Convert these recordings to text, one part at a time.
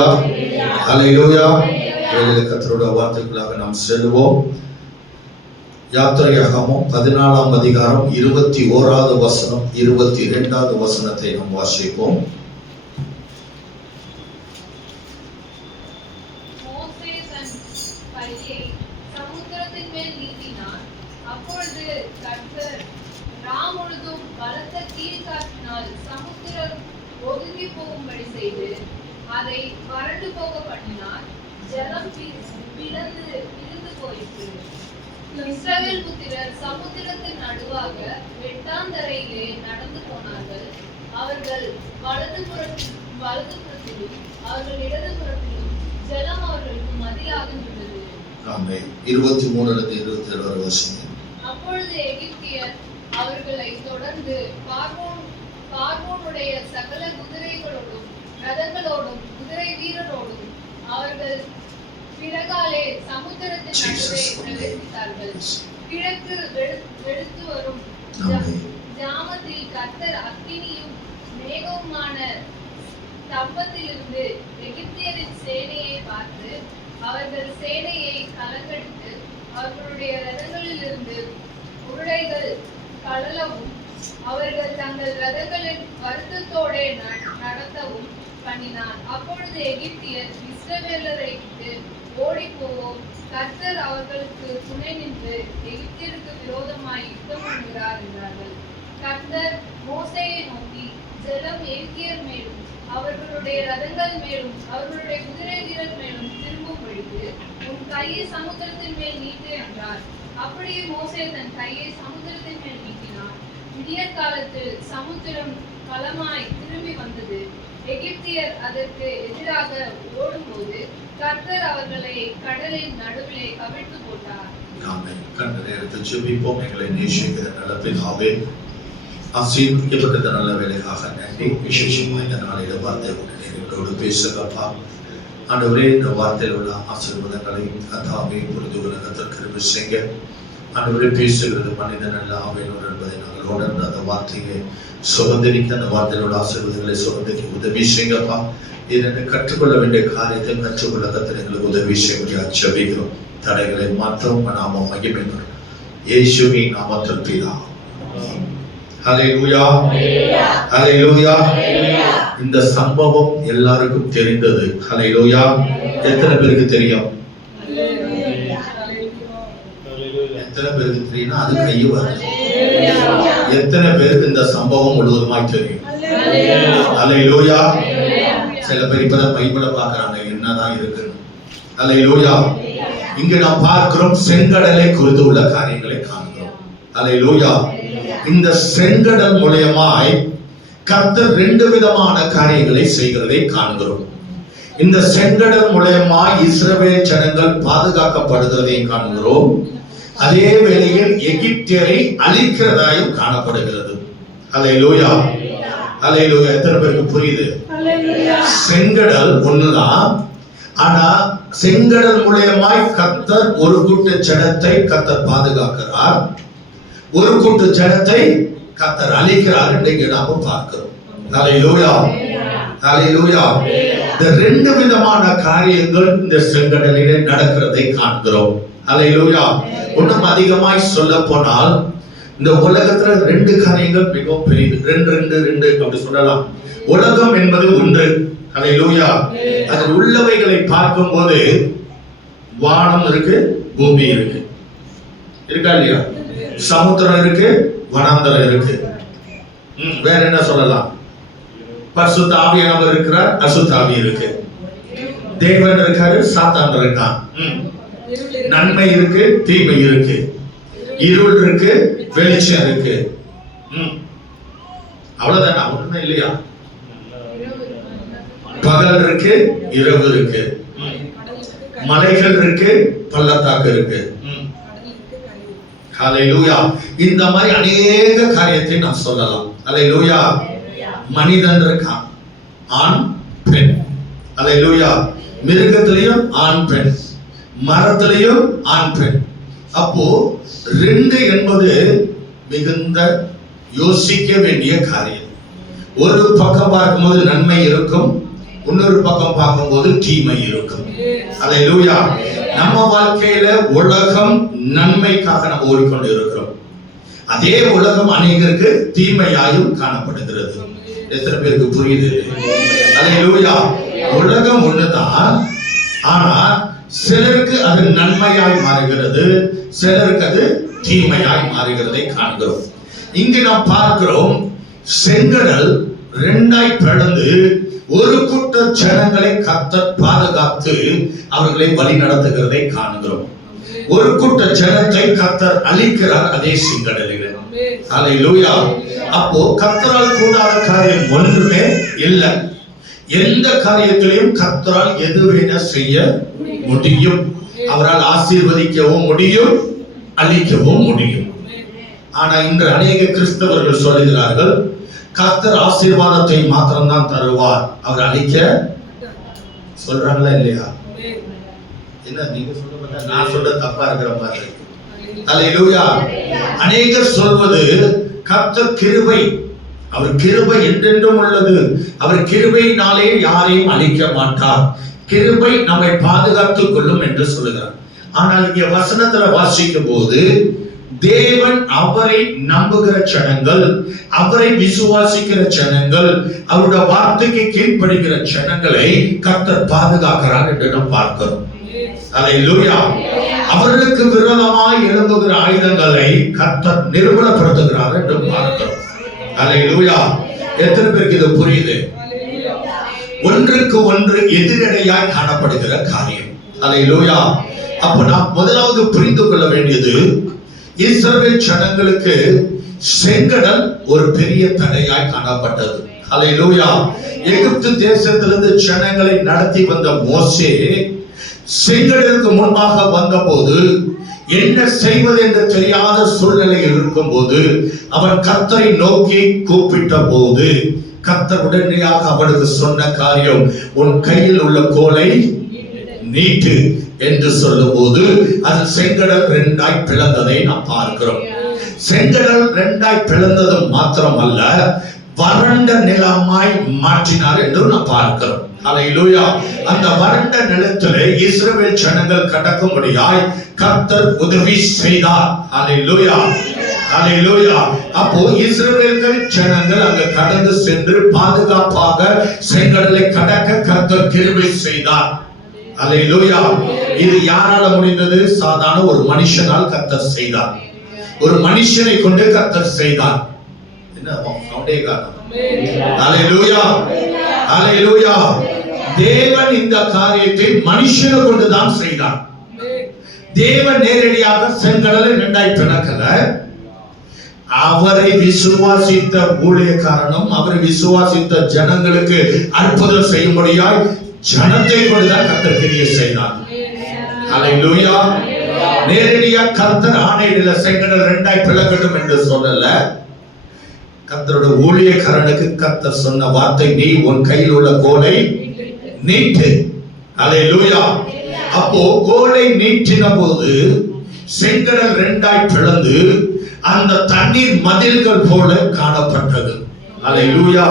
ஹல்லேலூயா, ஹல்லேலூயா. கர்த்தருடைய வார்த்தைக்குள்ளாக நாம் செல்வோம். யாத்திரையாகமம் 14ஆம் அதிகாரம் 21வது வசனம் 22வது வசனத்தை நாம் வாசிப்போம். மோசே தன் கையை சமுத்திரத்தின் மேல் நீட்டினான். அப்பொழுது கர்த்தர் ராமுழுதும் பலத்த கீழ்காற்றினால் சமுத்திரம் ஒதுங்கி போகும்படி செய்து அதை வறண்டு போக பண்ணினார். ஜலம் பிளந்து போயிற்று. இஸ்ரவேல் புத்திரர் சமுத்திரத்தின் நடுவாக வெட்டாந்தரையிலே நடந்து போனார்கள். அவர்கள் வலதுபுறத்திலும் அவர்கள் இடதுபுறத்திலும் ஜலம் அவர்களுக்கு மதிலாக நின்றது. ஆமென். 23லிருந்து 27 வரை வாசிங்க. அப்பொழுது எகிப்தியர் அவர்களை தொடர்ந்து பார்வோனுடைய சகல குதிரைகளோடும் ரதங்களோடும் குதிரை வீரரோடும் அவர்கள் பிறகாலே சமுத்திரத்தின் நடுவே பிரவேசித்தார்கள். கிழக்கு வெளுத்து வரும் ஜாமத்தில் கர்த்தர் அக்கினியும் மேகவுமான ஸ்தம்பத்திலிருந்து எகிப்தியரின் சேனையை பார்த்து அவர்கள் சேனையை கலங்கடித்து அவர்களுடைய ரதங்களிலிருந்து உருளைகள் கழலவும் அவர்கள் தங்கள் ரதங்களின் வருத்தத்தோடே நடத்தவும் பண்ணினான். அப்பொழுது எகிப்தியர் இஸ்ரவேலரை விட்டு ஓடி போவோம், கர்த்தர் அவர்களுக்கு துணை நின்று எகிப்தியருக்கு விரோதமாய் யுத்தம் பண்ணுகிறார் என்றார்கள். கர்த்தர் மோசேயை நோக்கி, ஜலம் எகிப்தியர் மேலும் அவர்களுடைய ரதங்கள் மேலும் அவர்களுடைய குதிரை வீரர் மேலும் திரும்பும் பொழுது உன் கையை சமுத்திரத்தின் மேல் நீட்டு என்றார். அப்படியே மோசே தன் கையை சமுத்திரத்தின் மேல் நீட்டினார். விடியற் காலத்தில் சமுத்திரம் பலமாய் திரும்பி வந்தது. எகிப்தியர் அதற்கு எதிராக ஓடும்போது கர்த்தர் அவர்களை கடலின் நடுவிலே கவிழ்த்து போட்டார். ஆமென். கர்த்தரை எடுத்து ஜெபிப்போம். எங்களை நேசிக்கிற நல்ல பிதாவே, ஆசீர்வதிக்கப்பட்ட நல்ல வேலைக்காக நன்றி. விசேஷமாக இந்த நாளில வார்த்தை எங்களோடு பேசுகிறப்பா. ஆண்டவரே, இந்த வார்த்தையில் உள்ள ஆசீர்வாதங்களை கர்த்தாவே புரிந்து கொள்ள கர்த்தர் கிருபை செய்யுங்க. ஆண்டவரே, பேசுகிறது மனிதன் அல்ல ஆவியானவர் என்பதை நாங்கள் உணர்ந்து அந்த வார்த்தையை சுதந்திரிக்க, அந்த வார்த்தையோட ஆசீர்வாதங்களை சுதந்திரிக்க உதவி செய்யுங்கப்பா. இதனை கற்றுக்கொள்ள வேண்டிய காரியத்தை கற்றுக்கொள்ள கர்த்தர் எங்களுக்கு உதவி செய்ய ஜெபிக்கிறோம். தடைகளை மாற்றம் நாம மகிமைப்படும் இயேசுவின் நாமத்தில் பிதாவே. ஹல்லேலூயா, ஹல்லேலூயா. இந்த சம்பவம் எல்லாருக்கும் தெரிந்தது. ஹல்லேலூயா. எத்தனை பேருக்கு தெரியும்? எத்தனை பேருக்கு தெரியும்? அது கையை வருது. எத்தனை பேருக்கு இந்த சம்பவம் முழுவதுமாய் தெரியும்? ஹல்லேலூயா. சில பேர் இப்பதான் பைபிளை பார்க்கறாங்க, என்னதான் இருக்கு. ஹல்லேலூயா. இங்க நாம் பார்க்கிறோம், செங்கடலை குறித்து உள்ள காரியங்களை காண்கிறோம். ஹல்லேலூயா. இந்த செங்கடல் மூலமாய் கர்த்தர் 2 விதமான காரியங்களை செய்கிறதை காண்கிறோம். இந்த செங்கடல் மூலமாய் இஸ்ரவேல் ஜனங்கள் பாதுகாக்கப்படுகிறதை காண்கிறோம். அதே வேளையில் எகிப்தியரை அழிக்கிறதாயும் காணப்படுகிறது. ஹல்லேலூயா, ஹல்லேலூயா. எத்தனை பேருக்கு புரியுது? செங்கடல் ஒண்ணுதான். ஆனா செங்கடல் மூலமாய் கர்த்தர் ஒரு கூட்ட ஜனத்தை கர்த்தர் பாதுகாக்கிறார், ஒரு கூட்ட ஜனத்தை கர்த்தர் அழிக்கிறார் என்று நாம பார்க்கிறோம். ஹல்லேலூயா, ஹல்லேலூயா. இந்த 2 விதமான காரியங்கள் இந்த செங்கடலிலே நடக்கிறதை காண்கிறோம். ஹல்லேலூயா. இன்னும் அதிகமாய் சொல்ல போனால் இந்த உலகத்துல 2 காரியங்கள் மிகவும் பெரியது. 2 அப்படி சொல்லலாம். உலகம் என்பது ஒன்று. ஹல்லேலூயா. அதில் உள்ளவைகளை பார்க்கும்போது வானம் இருக்கு, பூமி இருக்கு, இருக்கா இல்லையா? சமுத்திரம் இருக்கு, வனாந்தரம் இருக்கு. வேற என்ன சொல்லலாம்? பரிசுத்த ஆவியானவர் இருக்கிறார், அசுத்த ஆவி இருக்கு. தேவன் இருக்காரு, சாத்தான் இருக்கான். நன்மை இருக்கு, தீமை இருக்கு, இருள் இருக்கு, வெளிச்சம் இருக்கு. அவ்வளவுதான், ஒண்ணுமே இல்லையா? பகல் இருக்கு, இரவு இருக்கு, மலைகள் இருக்கு, பள்ளத்தாக்கு இருக்கு. ஹல்லேலூயா. இந்த மாதிரி அநேக காரியத்தை நாம் சொல்லலாம். ஹல்லேலூயா. மனிதன் இருக்கான், ஆண் பெண். ஹல்லேலூயா. மிருகத்திலையும் ஆண் பெண், மரத்திலையும் ஆண் பெண். அப்போ 2 என்பது மிகுந்த யோசிக்க வேண்டிய காரியம். ஒரு பக்கம் பார்க்கும்போது நன்மை இருக்கும், இன்னொரு பக்கம் பார்க்கும்போது தீமை இருக்கும். அல்லேலூயா. நம்ம வாழ்க்கையில உலகம் நன்மைக்காக நம்ம ஓடிக்கொண்டு இருக்கிறோம். அதே உலகம் அநேகருக்கு தீமையாயும் காணப்படுகிறது. எத்தனை பேருக்கு புரியுது? அல்லேலூயா. உலகம் ஒண்ணுதான், ஆனா சிலருக்கு அது நன்மையாய் மாறுகிறது, சிலருக்கு அது தீமையாய் மாறுகிறதை காண்கிறோம். இங்கு நாம் பார்க்கிறோம், செங்கடல் இரண்டாய் பிளந்து ஒரு கூட்ட ஜனங்களை கர்த்தர் பாதுகாத்து அவர்களை வழி நடத்துகிறதை காண்கிறோம். ஒரு கூட்ட ஜனத்தை கர்த்தர் அழிக்கிறார் அதே செங்கடலில். அல்லேலூயா. அப்போ கர்த்தரால் கூடாத காரியம் ஒன்றுமே இல்லை. எந்த காரியத்திலையும் கர்த்தரால் எது வேணா செய்ய முடியும். அவரால் ஆசீர்வதிக்கவும் முடியும், அழிக்கவும் முடியும். ஆனா இன்று அநேக கிறிஸ்தவர்கள் சொல்லுகிறார்கள், கர்த்தர் ஆசீர்வாதத்தை மாத்திரம்தான் தருவார், அவர் அழிக்க சொல்றாங்களா இல்லையா? என்ன நீங்க சொல்ல, நான் சொல்ற தப்பா இருக்கிற மாதிரி. அல்லேலூயா. அநேகர் சொல்வது கர்த்தர் கிருபை, அவர் கிருபை என்றென்றும் உள்ளது, அவர் கிருபையினாலே யாரையும் அழிக்க மாட்டார், கிருபை நம்மை பாதுகாத்துக் கொள்ளும் என்று சொல்லுகிறார். ஆனால் இங்கே வசனத்துல வாசிக்கும் போது தேவன் அவரை நம்புகிற ஜனங்கள், அவரை விசுவாசிக்கிற ஜனங்கள், அவருடைய வார்த்தைக்கு கீழ்ப்படுகிற ஜனங்களை கர்த்தர் பாதுகாக்கிறார் என்று நாம் பார்க்கிறோம். அல்லேலூயா. அவர்களுக்கு விரோதமாய் எழும்புகிற ஆயுதங்களை கர்த்தர் நிர்மூலப்படுத்துகிறார் என்று பார்க்கிறோம். அல்லேலூயா. எத்தனை பேருக்கு இது புரியுது? ஒன்றுக்கு ஒன்று எதிரடையாய் காணப்படுகிற காரியம். அல்லேலூயா. அப்ப நாம் முதலாவது புரிந்து கொள்ள வேண்டியது, இஸ்ரவேல் ஜனங்களுக்கு செங்கடல் ஒரு பெரிய தடையாய் காணப்பட்டது. அல்லேலூயா. எகிப்து தேசத்திலிருந்து ஜனங்களை நடத்தி வந்த மோசே செங்கடலுக்கு முன்பாக வந்தபோது என்ன செய்வது என்று தெரியாத சூழ்நிலையில் இருக்கும் போது அவன் கர்த்தரை நோக்கி கூப்பிட்ட போது கர்த்தர் உடனடியாக அவனுக்கு சொன்ன காரியம், உன் கையில் உள்ள கோலை நீட்டு என்று சொல்லும் போது அது செங்கடல் இரண்டாய் பிளந்ததை நாம் பார்க்கிறோம். செங்கடல் இரண்டாய் பிளந்தது மாத்திரமல்ல, வறண்ட நிலமாய் மாற்றினார் என்று நாம் பார்க்கிறோம். அல்லேலூயா. அந்த வறண்ட நிலத்திலே இஸ்ரவேல் ஜனங்கள் கடக்கும்படியாய் கர்த்தர் உதவி செய்தார். அல்லேலூயா. அல்லேலூயா. அப்போ இஸ்ரவேல் ஜனங்கள் அங்க கடந்து சென்று பாதுகாப்பாக செங்கடலை கடக்க கர்த்தர் கிருபை செய்தார். அல்லேலூயா. இது யாரால முடிந்தது? சாதாரண ஒரு மனுஷனால் கர்த்தர் செய்தார். ஒரு மனுஷனை கொண்டு கர்த்தர் செய்தார். என்ன சவுண்டே காணோம். அல்லேலூயா. அல்லேலூயா. தேவன் இந்த காரியத்தை மனுஷனை கொண்டுதான் செய்தார். தேவன் நேரடியாக செங்கடலை இரண்டாய் பிளக்கல. அவரை விசுவாசித்த ஊழியக்காரனும் அவரை விசுவாசித்த ஜனங்களுக்கு அற்புதம் செய்யும்படியாய் ஜனத்தை கொண்டுதான் கர்த்தர் கிரியை செய்தார். அல்லேலூயா. நேரடியாக கர்த்தர் ஆணையிடல செங்கடல் இரண்டாய் பிளக்கட்டும் என்று சொல்லல. கர்த்தருடைய ஊழியக்காரனுக்கு கர்த்தர் சொன்ன வார்த்தை, நீ உன் கையில் உள்ள கோலை நீட்டு. அல்லேலூயா. அப்போ கோலை நீட்டின போது செங்கடல் இரண்டாய் பிளந்து அந்த தண்ணீர் மதில்கள் போல காணப்பட்டது. அல்லேலூயா.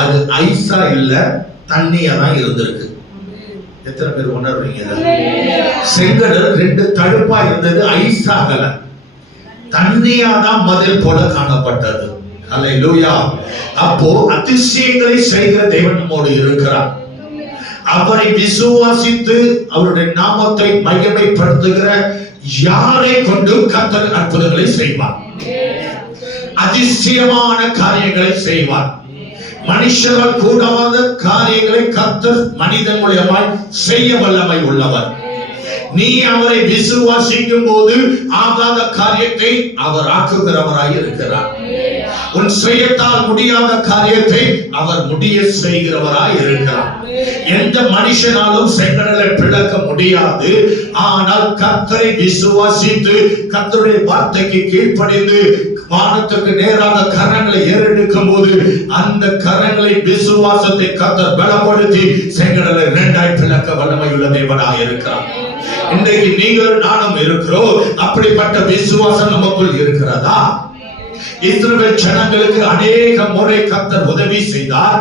அது ஐஸா இல்ல, தண்ணியா தான் இருந்திருக்கு. எத்தனை பேர் உணர்றீங்க? செங்கடல் ரெண்டு தடுப்பா இருந்தது, ஐஸ் ஆகல, தண்ணியா தான் மதில் போல காணப்பட்டது. அல்லேலூயா. அப்போ அதிசயங்களை செய்கிற தேவன் நம்மோடு இருக்கிறார். அவரை விசுவாசித்து அவருடைய நாமத்தை மகிமைப்படுத்துகிற யாரை கொண்டு கர்த்தர் அற்புதங்களை செய்வார், அதிசயமான காரியங்களை செய்வார். மனுஷரால் கூடாத காரியங்களை கர்த்தர் மனிதன் மூலமாய் செய்ய வல்லமை உள்ளவர். நீ அவரை விசுவாசிக்கும் போது ஆகாத காரியத்தை அவர் ஆக்குகிறவராய் இருக்கிறார். உன் சுயத்தால் முடியாத காரியத்தை அவர் முடிய செய்கிறவராய் இருக்கிறார். எந்த மனுஷனாலும் செங்கடலை பிளக்க முடியாது. ஆனால் கர்த்தரை விசுவாசித்து கர்த்தருடைய வார்த்தைக்கு கீழ்ப்படிந்து வானத்துக்கு நேராக கரங்களை ஏறெடுக்கும் போது அந்த கரங்களை விசுவாசத்தை கர்த்தர் பலப்படுத்தி செங்கடலை இரண்டாய் பிளக்க வல்லமை உள்ள தேவனாய் இருக்கிறார். இன்றைக்கு நீங்களும் நானும் இருக்கிறோம். அப்படிப்பட்ட விசுவாசம் நமக்குள் இருக்கிறதா? இஸ்ரவேல் ஜனங்களுக்கு அநேக முறை கர்த்தர் உதவி செய்தார்.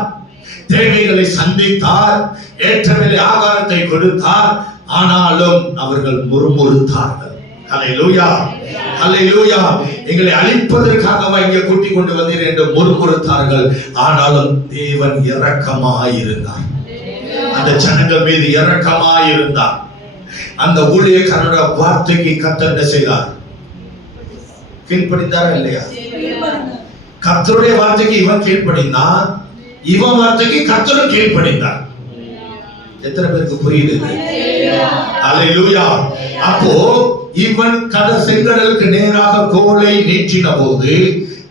தேவைகளை சந்தித்தார், ஏற்ற வேலை ஆகாரத்தை கொடுத்தார். ஆனாலும் அவர்கள் முறுமுறுத்தார்கள். ஹல்லேலூயா, ஹல்லேலூயா. எங்களை அழிப்பதற்காகவா இங்கே கூட்டிக் கொண்டு வந்தீர் என்று முறுமுறுத்தார்கள். ஆனாலும் தேவன் இரக்கமாயிருந்தார். அந்த ஜனங்கள் மீது இரக்கமாயிருந்தார். அந்த ஊழியக்காரனுடைய வார்த்தைக்கு கர்த்தர் என்ன செய்தார்? கீழ்ப்படிந்தாரா இல்லையா? கர்த்தருடைய வார்த்தைக்கு இவன் கீழ்ப்படிந்தான், இவன் வார்த்தைக்கு கர்த்தரும் கீழ்ப்படிந்தார். எத்தனை பேருக்கு புரியுது? அல்லேலூயா. அப்போ இவன் செங்கடலுக்கு நேராக கோலை நீட்டின போது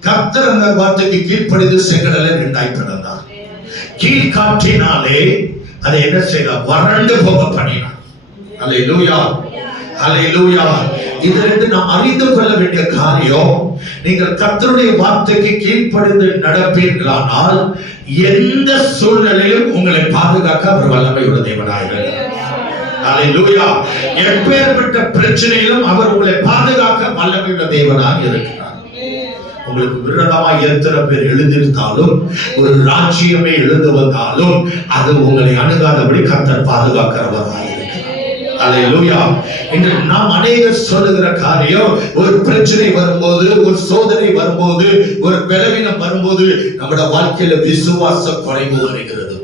கர்த்தர் அந்த வார்த்தைக்கு கீழ்ப்படிந்து செங்கடலை இரண்டாய் பிளந்தார். கீழ்காற்றினாலே அதை என்ன செய்தார்? வறண்டு போக பண்ணினார். அல்லேலூயா, அல்லேலூயா. இதிலிருந்து நாம் அறிந்து கொள்ள வேண்டிய காரியம், நீங்கள் கர்த்தருடைய வார்த்தைக்கு கீழ்ப்படிந்து நடப்பீர்களானால் எந்த சூழ்நிலையிலும் உங்களை பாதுகாக்க அவர் வல்லமை உள்ள தேவனாக இருக்கிறார். அல்லேலூயா. எப்பேற்பட்ட பிரச்சனையிலும் அவர் உங்களை பாதுகாக்க வல்லமை உள்ள தேவனாக இருக்கிறார். உங்களுக்கு விரோதமாக எத்தனை பேர் எழுந்திருந்தாலும், ஒரு ராஜ்யமே எழுந்து வந்தாலும் அது உங்களை அணுகாதபடி கர்த்தர் பாதுகாக்கிறவராக இருக்கிறார். அல்லேலூயா. இன்று நாம் அநேகர் சொல்லுகிற காரியம், ஒரு பிரச்சனை வரும்போது, ஒரு சோதனை வரும்போது, ஒரு பலவீனம் வரும்போது நம்முடைய வாழ்க்கையில விசுவாச குறைவு வருகிறது.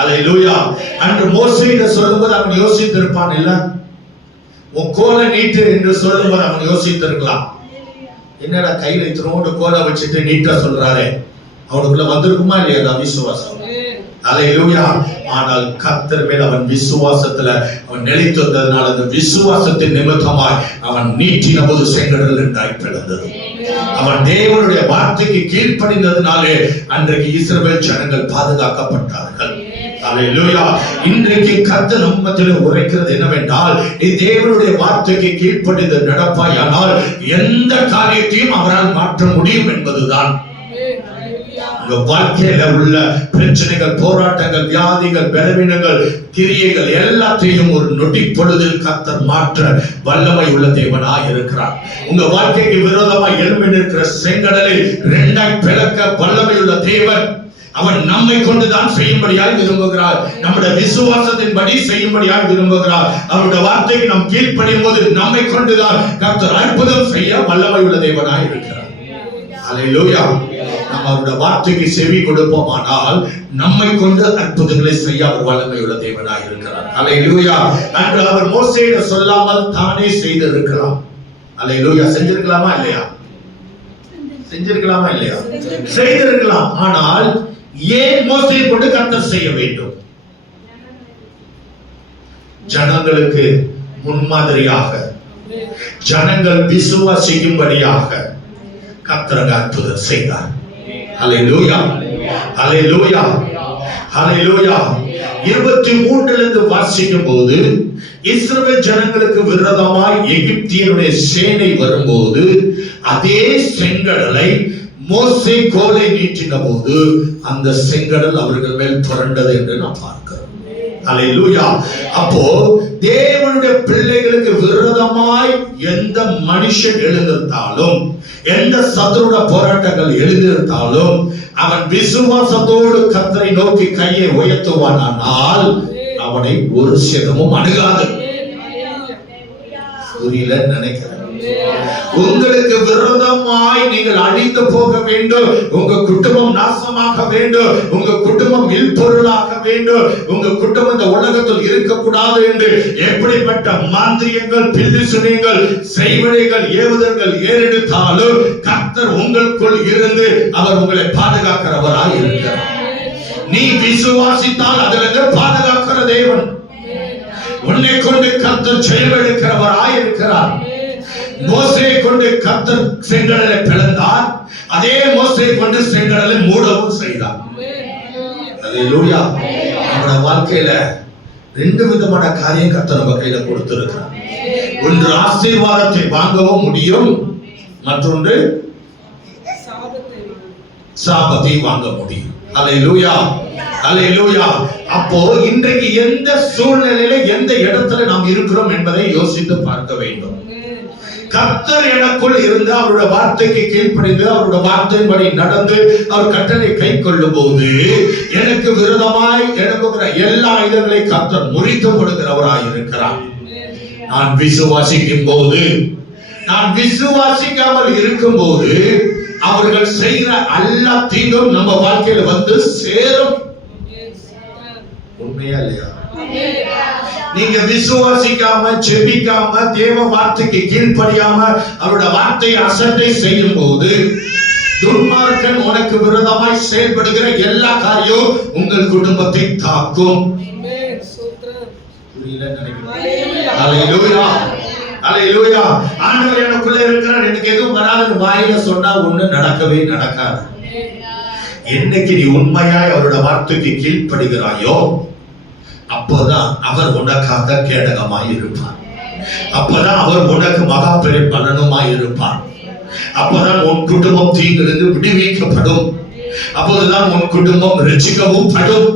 அல்லேலூயா. அன்று மோசே சொல்லும்போது அவன் யோசித்திருப்பான் இல்ல? உன் கோலை நீட்டு என்று சொல்லும்போது அவன் யோசித்திருக்கலாம். என்னடா கையில இத்தனோடு கோலை வச்சுட்டு நீட்டா சொல்றாரு, அவனுக்குள்ள வந்திருக்குமா இல்லையா விசுவாசம்? அல்லேலூயா. ஆனால் கர்த்தர் மேல் அவன் விசுவாசத்துல அவன் நிலைத்து வந்ததனால அந்த விசுவாசத்தின் நிமித்தமாய் அவன் நீட்டின போது செங்கடல் இரண்டாய் பிளந்தது. அவன் தேவனுடைய வார்த்தைக்கு கீழ்ப்படிந்ததனாலே அன்றைக்கு இஸ்ரவேல் ஜனங்கள் பாதுகாக்கப்பட்டார்கள். அல்லேலூயா. இன்றைக்கு கர்த்தர் நம்மிலே உரைக்கிறது என்னவென்றால், நீ தேவனுடைய வார்த்தைக்கு கீழ்ப்படிந்து நடப்பாயானால் எந்த காரியத்தையும் அவரால் மாற்ற முடியும் என்பதுதான். வாழ்க்கையில உள்ள பிரச்சனைகள், போராட்டங்கள், வியாதிகள், பலவீனங்கள், கிரியைகள் எல்லாத்தையும் ஒரு நொடி பொழுதில் கர்த்தர் மாற்ற வல்லமை உள்ள தேவனாய் இருக்கிறார். உங்க வாழ்க்கைக்கு விரோதமாய் எழும்பி நிற்கிற செங்கடலை இரண்டாய் பிளக்க வல்லமை உள்ள தேவன். அவன் நம்மை கொண்டுதான் செய்யும்படியாய் விரும்புகிறார். நம்முடைய விசுவாசத்தின்படி செய்யும்படியாய் விரும்புகிறார். அவருடைய வார்த்தைக்கு நாம் கீழ்ப்படியும் போது நம்மை கொண்டுதான் கர்த்தர் அற்புதம் செய்ய வல்லமை உள்ள தேவனாய் இருக்கிறார். அல்லேலூயா. நாம் அவருடைய வார்த்தைக்கு செவி கொடுப்போமானால் நம்மை கொண்டு அற்புதங்களை செய்ய அவர் வல்லமை உள்ள தேவனாய் இருக்கிறார். அல்லேலூயா. அன்று அவர் மோசேயிடம் சொல்லாமல் தானே செய்திருக்கலாம். அல்லேலூயா. செஞ்சிருக்கலாமா இல்லையா? செஞ்சிருக்கலாமா இல்லையா? செய்திருக்கலாம். ஆனால் ஏன் மோசேயை கொண்டு கர்த்தர் செய்ய வேண்டும்? ஜனங்களுக்கு முன்மாதிரியாக, ஜனங்கள் விசுவாசிக்கும்படியாக கர்த்தர் அற்புதம் செய்தார். அல்லேலூயா, அல்லேலூயா, அல்லேலூயா. 23 வாசிக்கும் போது இஸ்ரவேல் ஜனங்களுக்கு விரோதமாய் எகிப்தியருடைய சேனை வரும்போது அதே செங்கடலை மோசே கோலை நீட்டின போது அந்த செங்கடல் அவர்கள் மேல் புரண்டது என்று நாம் பார்க்கிறோம். அல்லேலூயா. அப்போ தேவனுடைய பிள்ளைகளுக்கு விரோதமாய் எந்த மனுஷன் எழுந்திருந்தாலும், எந்த சத்துருட போராட்டங்கள் எழுந்திருந்தாலும் அவன் விசுவாசத்தோடு கர்த்தரை நோக்கி கையை உயர்த்துவானால் அவனை ஒரு சேதமும் அணுகாது. புரியல நினைக்கிறேன். உங்களுக்கு விரோதமாய் நீங்கள் அழிந்து போக வேண்டும், உங்க குடும்பம் நாசமாக வேண்டும், உங்க குடும்பம் இல்பொருளாக வேண்டும், உங்க குடும்பம் இந்த உலகத்தில் இருக்கக்கூடாது என்று எப்படிப்பட்ட மாந்திரியங்கள், பில்லிசுனியங்கள், செய்வனைகள், ஏவுதல்கள் ஏறெடுத்தாலும் கர்த்தர் உங்களுக்குள் இருந்து அவர் உங்களை பாதுகாக்கிறவராய் இருக்கிறார். நீ விசுவாசித்தால் அதிலிருந்து பாதுகாக்கிற தேவன். உன்னை கொண்டு கர்த்தர் செயலெடுக்கிறவராய் இருக்கிறார். மோசேயை கொண்டு கர்த்தர் செங்கடலை பிளந்தார். அதே மோசேயை கொண்டு செங்கடலை மூடவும் செய்தார். அல்லேலூயா. நம்முடைய வாழ்க்கையில 2 விதமான காரியம் கர்த்தர் நம்ம கையில கொடுத்திருக்கிறார். ஒன்று ஆசீர்வாதத்தை வாங்கவும் முடியும், மற்றொன்று சாபத்தை வாங்க முடியும். அல்லேலூயா, அல்லேலூயா. அப்போ இன்றைக்கு எந்த சூழ்நிலையில எந்த இடத்துல நாம் இருக்கிறோம் என்பதை யோசித்து பார்க்க வேண்டும். கர்த்தர் எனக்குள் இருந்து அவருடைய வார்த்தைக்கு கீழ்ப்படிந்து அவருடைய வார்த்தையின்படி நடந்து அவர் கட்டளை கை கொள்ளும் போது எனக்கு விரோதமாய் எழும்புகிற எல்லா ஆயுதங்களை கர்த்தர் முறித்து கொடுக்கிறவராய் இருக்கிறார். நான் விசுவாசிக்கும் போது, நான் விசுவாசிக்காமல் இருக்கும் போது அவர்கள் செய்கிற எல்லா தீங்கும் நம்ம வாழ்க்கையில வந்து சேரும். உண்மையா இல்லையா? நீங்க விசுவாசிக்காம, ஜெபிக்காம, தேவ வார்த்தைக்கு கீழ்ப்படியாம அவருடைய வார்த்தையை அசட்டை செய்யும் போது துன்மார்க்கன் உனக்கு விரோதமாய் செயல்படுகிற எல்லா காரியம் உங்கள் குடும்பத்தை தாக்கும். அல்லேலூயா. ஆண்டவர் எனக்குள்ள இருக்கிறார், எனக்கு எதுவும் வராதுன்னு வாயில சொன்னா ஒண்ணு நடக்கவே நடக்காது. என்னைக்கு நீ உண்மையாய் அவருடைய வார்த்தைக்கு கீழ்ப்படுகிறாயோ அப்போதான் அவர் உனக்காக கேடகமாய் இருப்பார். அப்பதான் அவர் உனக்கு மகா பெரிய பலனுமாய் இருப்பார். அப்பதான் உன் குடும்பம் தீங்கிலிருந்து விடுவிக்கப்படும். அப்போதுதான் உன் குடும்பம் ரட்சிக்கவும் படும்.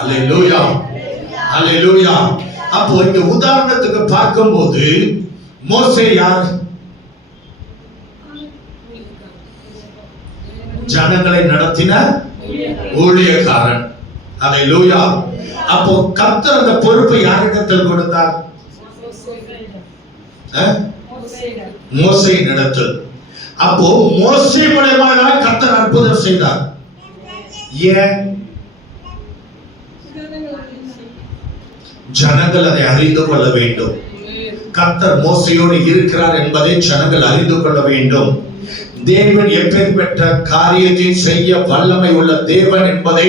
அல்லேலூயா, அல்லேலூயா. அப்போ இந்த உதாரணத்துக்கு பார்க்கும்போது மோசே யார்? ஜனங்களை நடத்தின ஊழியக்காரன். அல்லேலூயா. அப்போ கர்த்தர் அந்த பொறுப்பை யாரிடத்தில் கொடுத்தார்? மோசே நடத்தல். அப்போ மோசே மூலமாக கர்த்தர் அற்புதம் செய்தார். ஏன்? ஜனங்கள் அதை அறிந்து கொள்ள வேண்டும். கர்த்தர் மோசையோடு இருக்கிறார் என்பதை ஜனங்கள் அறிந்து கொள்ள வேண்டும். தேவன் எப்பேற்பட்ட காரியத்தை செய்ய வல்லமை உள்ள தேவன் என்பதை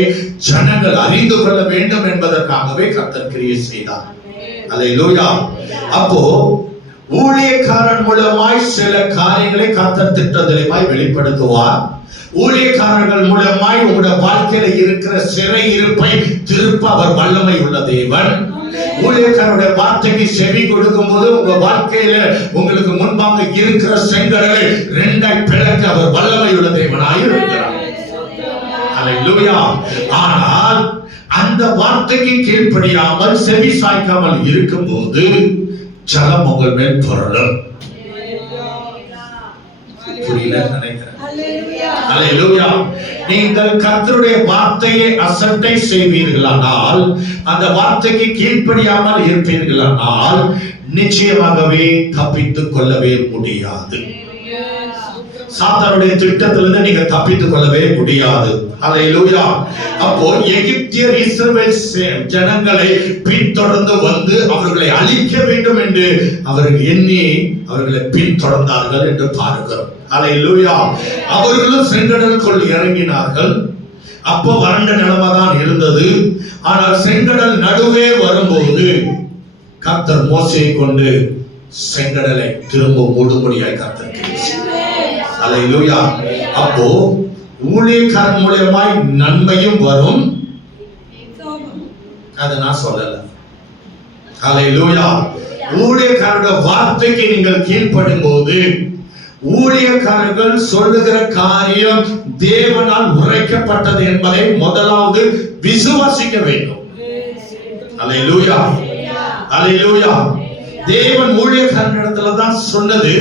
ஜனங்கள் அறிந்து கொள்ள வேண்டும் என்பதற்காகவே கர்த்தர் கிரியை செய்தார். அல்லேலூயா. அப்போ ஊழியக்காரன் மூலமாய் சில காரியங்களை கர்த்தர் திட்டத்திலேயாய் வெளிப்படுத்துவார். ஊழியக்காரர்கள் மூலமாய் உங்களுடைய வாழ்க்கையில இருக்கிற சிறை இருப்பை திருப்ப அவர் வல்லமை உள்ள தேவன். ஊழியக்காரருடைய வார்த்தைக்கு செவி கொடுக்கும் போது உங்க வாழ்க்கையில உங்களுக்கு முன்பாக இருக்கிற செங்கடலை ரெண்டாய் பிளக்க அவர் வல்லமை உள்ள தேவனாய் இருக்கிறார். அல்லேலூயா. ஆனால் அந்த வார்த்தைக்கு கீழ்ப்படியாமல் செவி சாய்க்காமல் இருக்கும் போது ஜலம் உங்கள் மேல் புரளும். புரியல நினைக்கிறேன். அல்லேலூயா. நீங்கள் கர்த்தருடைய வார்த்தையை அசட்டை செய்வீர்களானால், அந்த வார்த்தைக்கு கீழ்ப்படியாமல் இருப்பீர்களானால் நிச்சயமாகவே தப்பித்துக் கொள்ளவே முடியாது. சாத்தானுடைய திட்டத்திலிருந்து நீங்க தப்பித்துக் கொள்ளவே முடியாது. அல்லேலூயா. அப்போ எகிப்தியர் இஸ்ரவேல் ஜனங்களை பின்தொடர்ந்து வந்து அவர்களை அழிக்க வேண்டும் என்று அவர்கள் எண்ணி அவர்களை பின்தொடர்ந்தார்கள் என்று பார்க்கிறோம். அல்லேலூயா. அவர்களும் செங்கடலுக்குள் இறங்கினார்கள். அப்போ வறண்ட நிலமாதான் இருந்தது. ஆனால் செங்கடல் நடுவே வரும்போது கர்த்தர் மோசேயை கொண்டு செங்கடலை திரும்ப மூடும்படியாய் கர்த்தர் அல்லேலூயா. அப்போ ஊழியக்காரன் மூலமாய் நன்மையும் வரும். அதை நான் சொல்லல. அல்லேலூயா. ஊழியக்காரருடைய வார்த்தைக்கு நீங்கள் கீழ்ப்படும் போது ஊழியக்காரர்கள் சொல்லுகிற காரியம் தேவனால் உரைக்கப்பட்டது என்பதை முதலாவது விசுவாசிக்க வேண்டும். அல்லேலூயா, அல்லேலூயா. தேவன் ஊழியக்காரனிடத்துல தான் சொன்னது,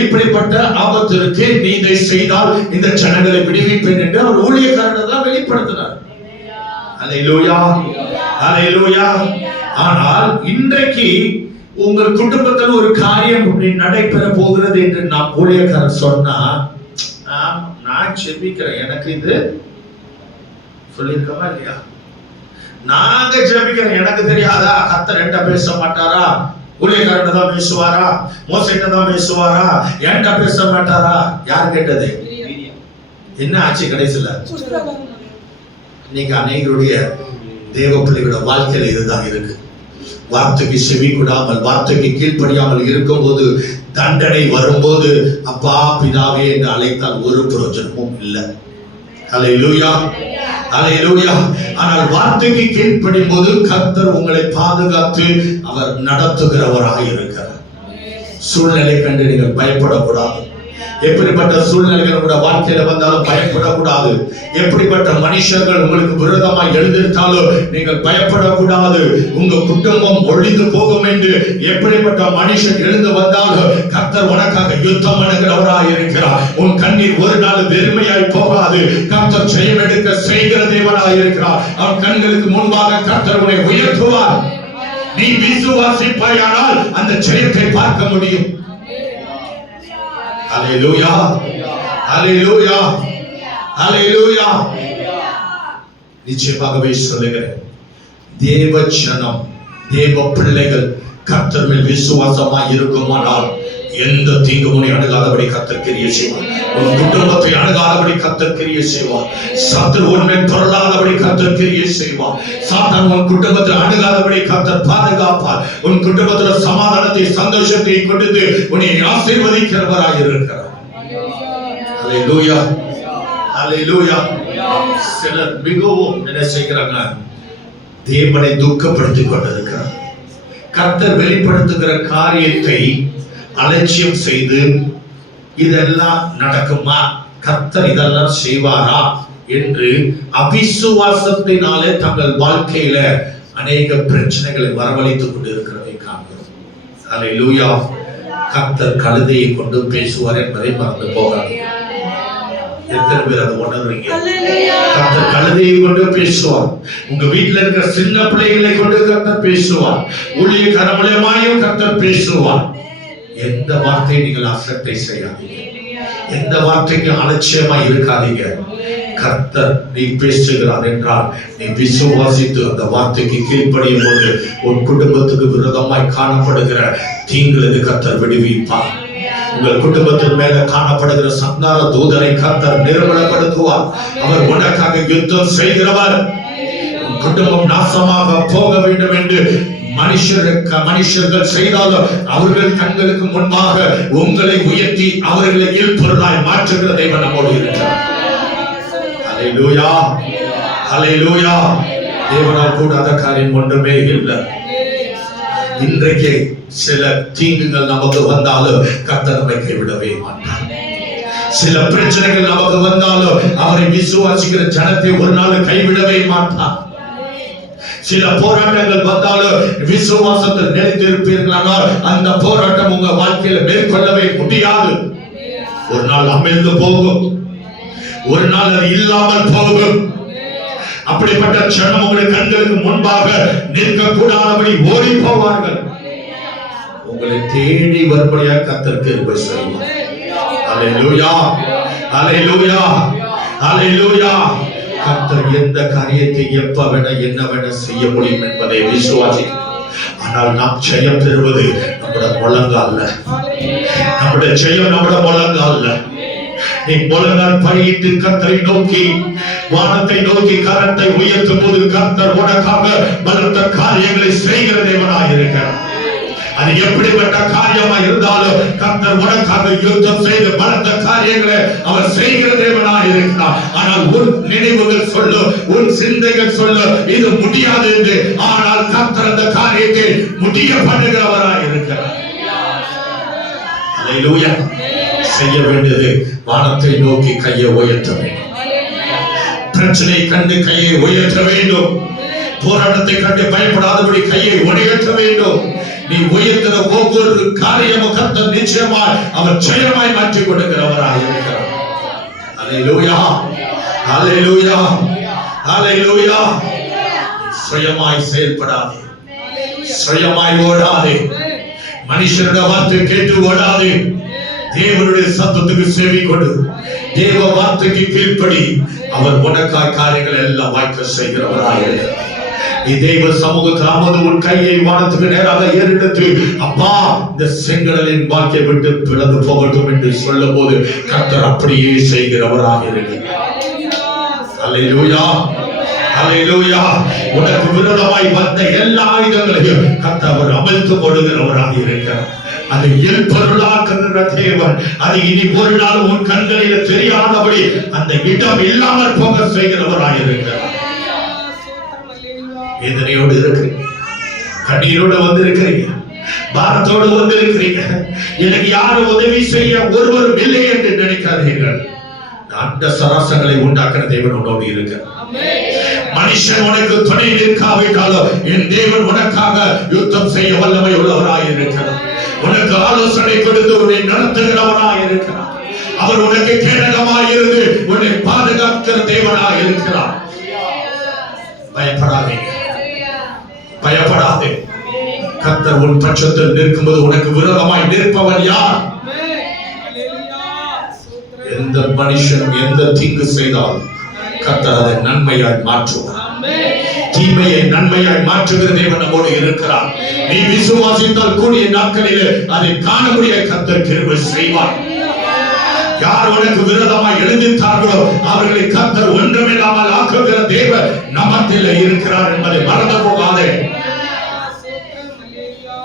இப்படிப்பட்ட ஆபத்திற்கு நீ இதை செய்தால் இந்த ஜனங்களை விடுவிப்பேன் என்று அவர் ஊழியக்காரனிடம் தான் வெளிப்படுத்தினார். அல்லேலூயா, அல்லேலூயா. ஆனால் இன்றைக்கு உங்கள் குடும்பத்தில் ஒரு காரியம் நடைபெற போகிறது என்று நான் ஊழியக்காரன் சொன்னா, நான் ஜெபிக்கிறேன், எனக்கு இது சொல்லிருக்கமா இல்லையா? நாங்க ஜெபிக்கிறேன், எனக்கு தெரியாதா? கர்த்தர் என்கிட்ட பேச மாட்டாரா? ஊழியக்காரன் தான் பேசுவாரா? மோசைட்ட தான் பேசுவாரா? என்கிட்ட பேச மாட்டாரா? யார் கேட்டது? என்ன ஆச்சு கடைசியில? நீங்க அநேகருடைய தேவ பிள்ளைகளோட வாழ்க்கையில இதுதான் இருக்கு. வார்த்தைக்கு செவி கொடாமல், வார்த்தைக்கு கீழ்ப்படியாமல் இருக்கும் போது, தண்டனை வரும்போது அப்பா பிதாவே என்று அழைத்தால் ஒரு பிரயோஜனமும் இல்லை. அல்லேலூயா, அல்லேலூயா. ஆனால் வார்த்தைக்கு கீழ்ப்படியும் போது கர்த்தர் உங்களை பாதுகாத்து அவர் நடத்துகிறவராக இருக்கிறார். சூழ்நிலை கண்டு நீங்கள் பயப்படக்கூடாது. எப்படிப்பட்ட சூழ்நிலைகள் உங்களோட வாழ்க்கையில வந்தாலும் பயப்படக்கூடாது. எப்படிப்பட்ட மனுஷர்கள் உங்களுக்கு விரோதமாய் எழுந்திருந்தாலும் நீங்கள் பயப்படக்கூடாது. உங்க குடும்பம் ஒழிந்து போகும் என்று எப்படிப்பட்ட மனுஷன் எழுந்து வந்தாலும் கர்த்தர் உனக்காக யுத்தம் பண்ணுகிறவராய் இருக்கிறார். உன் கண்ணீர் ஒரு நாள் வெறுமையாய் போகாது. கர்த்தர் ஜெயம் எடுக்க செய்கிற தேவனாய் இருக்கிறார். அவன் கண்களுக்கு முன்பாக கர்த்தர் உன்னை உயர்த்துவார். நீ விசுவாசிப்பாயானால் அந்த ஜெயத்தை பார்க்க முடியும். ஹல்லேலூயா, ஹல்லேலூயா, ஹல்லேலூயா. நிச்சயமாகவே சொல்லுகிறேன், தேவ ஜனம், தேவ பிள்ளைகள் கர்த்தர் மேல் விசுவாசமாய் இருக்குமானால் எந்த தீங்குமுனை அணுகாதபடி கர்த்தர் கிரியை செய்வார். உன் குடும்பத்தை அணுகாதபடி கர்த்தர் கிரியை செய்வார். சத்துரு உன் மேல் பொருளாதபடி கர்த்தர் கிரியை செய்வார். சாத்தான் உன் குடும்பத்தை அணுகாதபடி கர்த்தர் பாதுகாப்பார். உன் குடும்பத்தில் சமாதானத்தை, சந்தோஷத்தை கொடுத்து உன்னை ஆசீர்வதிக்கிறவராய் இருக்கிறார். ஹல்லேலூயா, ஹல்லேலூயா. சிலர் மிகவும் என்ன செய்கிறாங்க, தேவனை துக்கப்படுத்திக் கொண்டிருக்கிறார். கர்த்தர் வெளிப்படுத்துகிற காரியத்தை அலட்சியம் செய்து இதெல்லாம் நடக்குமா, கர்த்தர் இதெல்லாம் செய்வாரா என்று அவிசுவாசத்தினாலே தங்கள் வாழ்க்கையில அநேக பிரச்சனைகளை வரவழைத்துக் கொண்டு இருக்கிறதை காண்கிறோம். ஹல்லேலூயா. கர்த்தர் கழுதையை கொண்டு பேசுவார் என்பதை மறந்து போகாதீங்க. எத்தனை பேர் அதை உணர்றீங்க? கர்த்தர் கழுதையை கொண்டு பேசுவார். உங்க வீட்டுல இருக்கிற சின்ன பிள்ளைகளை கொண்டு கர்த்தர் பேசுவார். ஊழியக்கார மூலமாயும் கர்த்தர் பேசுவார். எந்த வார்த்தையை நீங்கள் அசட்டை செய்யாதீங்க. எந்த வார்த்தைக்கு அலட்சியமா இருக்காதீங்க. கர்த்தர் நீ பேசுகிறார் என்றால் நீ விசுவாசித்து அந்த வார்த்தைக்கு கீழ்ப்படியும் போது உன் குடும்பத்துக்கு விரோதமாய் காணப்படுகிற தீங்குகளுக்கு கர்த்தர் விடுவிப்பார். உங்கள் குடும்பத்தின் மேல காணப்படுகிற சங்கார தூதரை கர்த்தர் நிர்மலப்படுத்துவார். அவர் உனக்காக யுத்தம் செய்கிறவர். உன் குடும்பம் நாசமாக போக வேண்டும் என்று மனுஷர்கள் செய்தாலும் அவர்கள் கண்களுக்கு முன்பாக உங்களை உயர்த்தி அவர்களை இல்பொருளாய் மாற்றுகிற தேவன் நம்மோடு இருக்கிறார். ஹல்லேலூயா, ஹல்லேலூயா. தேவனால் கூடாத காரியம் ஒன்றுமே இல்லை. இன்றைக்கு சில தீங்குகள் நமக்கு வந்தாலும் கர்த்தர் நம்மை கைவிடவே மாட்டார். சில பிரச்சனைகள் நமக்கு வந்தாலும் அவரை விசுவாசிக்கிற ஜனத்தை ஒரு நாள் கைவிடவே மாட்டார். சில போராட்டங்கள் வந்தாலும் விசுவாசத்தில் நிலைத்திருப்பீர்களானால் அந்த போராட்டம் உங்க வாழ்க்கையில மேற்கொள்ளவே முடியாது. ஒரு நாள் அமிழ்ந்து போகும், ஒரு நாள் அது இல்லாமல் போகும். அப்படிப்பட்ட ஜனம் உங்களுடைய கண்களுக்கு முன்பாக நிற்க கூடாதபடி ஓடி போவார்கள். உங்களை தேடி வரும்படியாக கர்த்தர் கிருபை செய்வார். ஹல்லேலூயா, ஹல்லேலூயா, ஹல்லேலூயா. கர்த்தர் எந்த காரியத்தை எப்ப வேணா என்ன வேணா செய்ய முடியும் என்பதை விசுவாசிக்கிறோம். ஆனால் நாம் ஜெயம் பெறுவது நம்முடைய முழங்கால்ல. நம்முடைய ஜெயம் நம்முடைய முழங்கால்ல. நீ முழங்கால் படியிட்டு கர்த்தரை நோக்கி, வானத்தை நோக்கி கரத்தை உயர்த்தும் போது கர்த்தர் உனக்காக பலத்த காரியங்களை செய்கிற தேவனாய் இருக்கிறார். அது எப்படிப்பட்ட காரியமா இருந்தாலும் கர்த்தர் உனக்காக யுத்தம் செய்து பலத்த காரியங்களை அவர் செய்கிற தேவனாய் இருக்கிறார். ஆனால் உன் நினைவுகள் சொல்லு, உன் சிந்தைகள் சொல்லு இது முடியாது என்று. ஆனால் கர்த்தர் அந்த காரியத்தை முடிய பண்ணுகிறவராய் இருக்கிறார். ஹல்லேலூயா. செய்ய வேண்டியது வானத்தை நோக்கி கையை உயர்த்த வேண்டும். பிரச்சனை கண்டு கையை உயர்த்த வேண்டும். போராட்டத்தை கண்டு பயப்படாதபடி கையை உயர்த்த வேண்டும். நீ உயர்த்துற ஒவ்வொரு காரியமும் கர்த்தர் நிச்சயமாய் அவர் ஜெயமாய் மாற்றிக் கொடுக்கிறவராக இருக்கிறார். ஹல்லேலூயா, ஹல்லேலூயா, ஹல்லேலூயா. சுயமாய் செயல்படாதே, சுயமாய் ஓடாதே, மனுஷனுடைய வார்த்தை கேட்டு ஓடாதே. தேவனுடைய சத்தத்துக்கு செவி கொடு, தேவ வார்த்தைக்கு கீழ்ப்படி. அவர் உனக்காய் காரியங்கள் எல்லாம் வாய்க்க செய்கிறவராக இருக்கிறார். நீ தேவ சமூகத்தில் அமர்ந்து உன் கையை வானத்துக்கு நேராக ஏறெடுத்து, அப்பா இந்த செங்கடலின் வாழ்க்கை விட்டு பிளந்து போகட்டும் என்று சொல்லும் போது கர்த்தர் அப்படியே செய்கிறவராக இருக்கிறார். ஹல்லேலூயா, ஹல்லேலூயா. உனக்கு விரோதமாய் வந்த எல்லா ஆயுதங்களையும் கர்த்தர் அமிழ்த்து போடுகிறவராக இருக்கிறார். அதை இல்பொருளாக்குகிற தேவன் அதை இனி ஒரு நாள் உன் கண்களில் தெரியாதபடி அந்த இடம் இல்லாமல் போக செய்கிறவராக இருக்கிறார். வேதனையோடு இருக்கிறீங்க, கண்ணீரோடு வந்து இருக்கிறீங்க, பாரத்தோடு வந்திருக்கிறீங்க. எனக்கு யாரும் உதவி செய்ய ஒருவரும் இல்லை என்று நினைக்காதீர்கள். அந்த சராசங்களை உண்டாக்குற தேவன் உன்னோடு இருக்கிறார். மனுஷன் உனக்கு துணை நிற்காவிட்டாலும் என் தேவன் உனக்காக யுத்தம் செய்ய வல்லமை உள்ளவராய் இருக்கிறார். உனக்கு ஆலோசனை கொடுத்து உன்னை நடத்துகிறவராய் இருக்கிறார். அவர் உனக்கு கேடகமாய் இருந்து உன்னை பாதுகாக்கிற தேவனாய் இருக்கிறார். பயப்படாதீங்க, பயப்படாதே. கர்த்தர் உன் பட்சத்தில் நிற்கும்போது உனக்கு விரோதமாய் நிற்பவன் யார்? எந்த மனுஷனும் எந்த தீங்கு செய்தாலும் கர்த்தர் அதை நன்மையாய் மாற்றுவார். தீமையை நன்மையாய் மாற்றுகிற தேவன் நம்மோடு இருக்கிறார். நீ விசுவாசித்தால் கூடிய நாட்களிலே அதை காணக்கூடிய கர்த்தர் கிருபை செய்வார். யார் உனக்கு விரோதமாய் எழுதித்தார்களோ அவர்களை கர்த்தர் ஒன்றுமில்லாமல் ஆக்குகிற தேவன் நமத்தில் இருக்கிறார் என்பதை மறந்து போகாதே.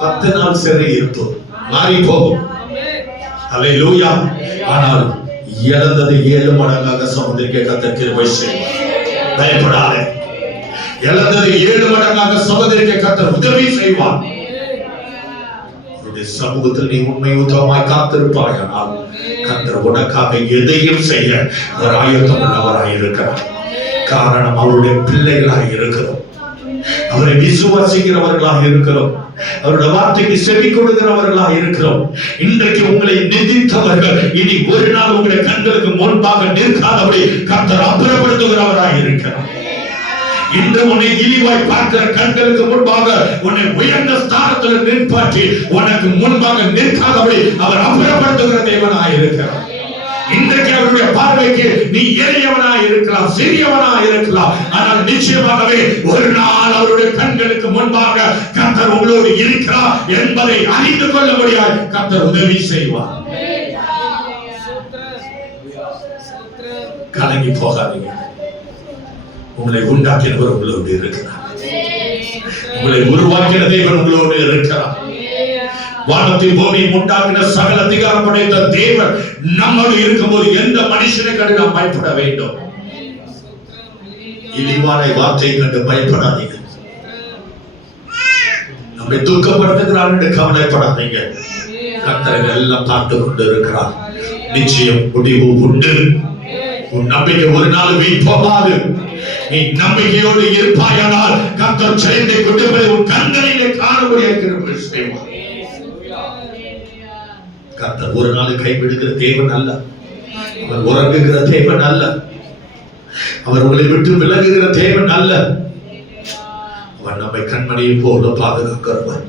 10 நாள் சிறை இருப்போம், மாறி போகும். அல்லேலூயா. ஆனால் இழந்ததை 7 மடங்காக சமுதிரிக்க கர்த்தர் கிருபை செய்வார். பயப்படாதே. இழந்ததை 7 மடங்காக சமுதிரிக்க கர்த்தர் உதவி செய்வார். அவருடைய சமூகத்தில் நீ உண்மை உத்தமமாய் காத்திருப்பாயானால் கர்த்தர் உனக்காக எதையும் செய்ய அவர் ஆயத்தம் உள்ளவராய் இருக்கிறார். காரணம் அவருடைய பிள்ளைகளாய் இருக்கிறோம், அவரை விசுவாசிக்கிறவர்களாக இருக்கிறோம், அவருடைய வார்த்தைக்கு செவி கொடுக்கிறவர்களாக இருக்கிறோம். இன்றைக்கு உங்களை நிந்தித்தவர்கள் இனி ஒரு நாள் உங்களை கண்களுக்கு முன்பாக நிற்காதபடி கர்த்தர் அப்புறப்படுத்துகிறவராக இருக்கிறார். இன்று உன்னை இழிவாய் பார்க்கிற கண்களுக்கு முன்பாக உன்னை உயர்ந்த ஸ்தானத்தில் நிற்பாற்றி உனக்கு முன்பாக நிற்காதபடி அவர் அப்புறப்படுத்துகிற தேவனாய் இருக்கிறார். இன்றைக்கு அவருடைய பார்வைக்கு நீ எளியவனாய் இருக்கலாம், சிறியவனாய் இருக்கலாம், ஆனால் நிச்சயமாகவே ஒரு நாள் அவருடைய கண்களுக்கு முன்பாக கர்த்தர் உங்களோடு இருக்கிறார் என்பதை அறிந்து கொள்ளபடியாய் கர்த்தர் உதவி செய்வார். கலங்கி போகாதீங்க. உங்களை உண்டாக்கினவர் உங்களோடு இருக்கிறார். உங்களை உருவாக்கின தேவன் உங்களோடு இருக்கிறார். வானத்தின் பூமியை உண்டாக்கின சகல அதிகாரம் படைத்த தேவன் நம்மோடு இருக்கும்போது எந்த மனுஷனை கண்டு நாம் பயப்பட வேண்டும்? இழிவான வார்த்தையை கண்டு பயப்படாதீங்க. நம்மை துக்கப்படுத்துகிறார் என்று கவலைப்படாதீங்க. கர்த்தர் எல்லாம் பார்த்து கொண்டு இருக்கிறார். நிச்சயம் முடிவு உண்டு. உன் நம்பிக்கை ஒரு நாள் வீண் போகாது. நீ நம்பிக்கையோடு இருப்பாயானால் கர்த்தர் செயலை கொண்டு உன் கண்களிலே காணக்கூடிய கிருபை செய்வார். கர்த்தர் ஒரு நாள் கைவிடுகிற தேவன் அல்ல. அவர் உறங்குகிற தேவன் அல்ல. அவர் உங்களை விட்டு விலகுகிற தேவன் அல்ல. அவர் நம்மை கண்மணியை போல பாதுகாக்கிறவன்.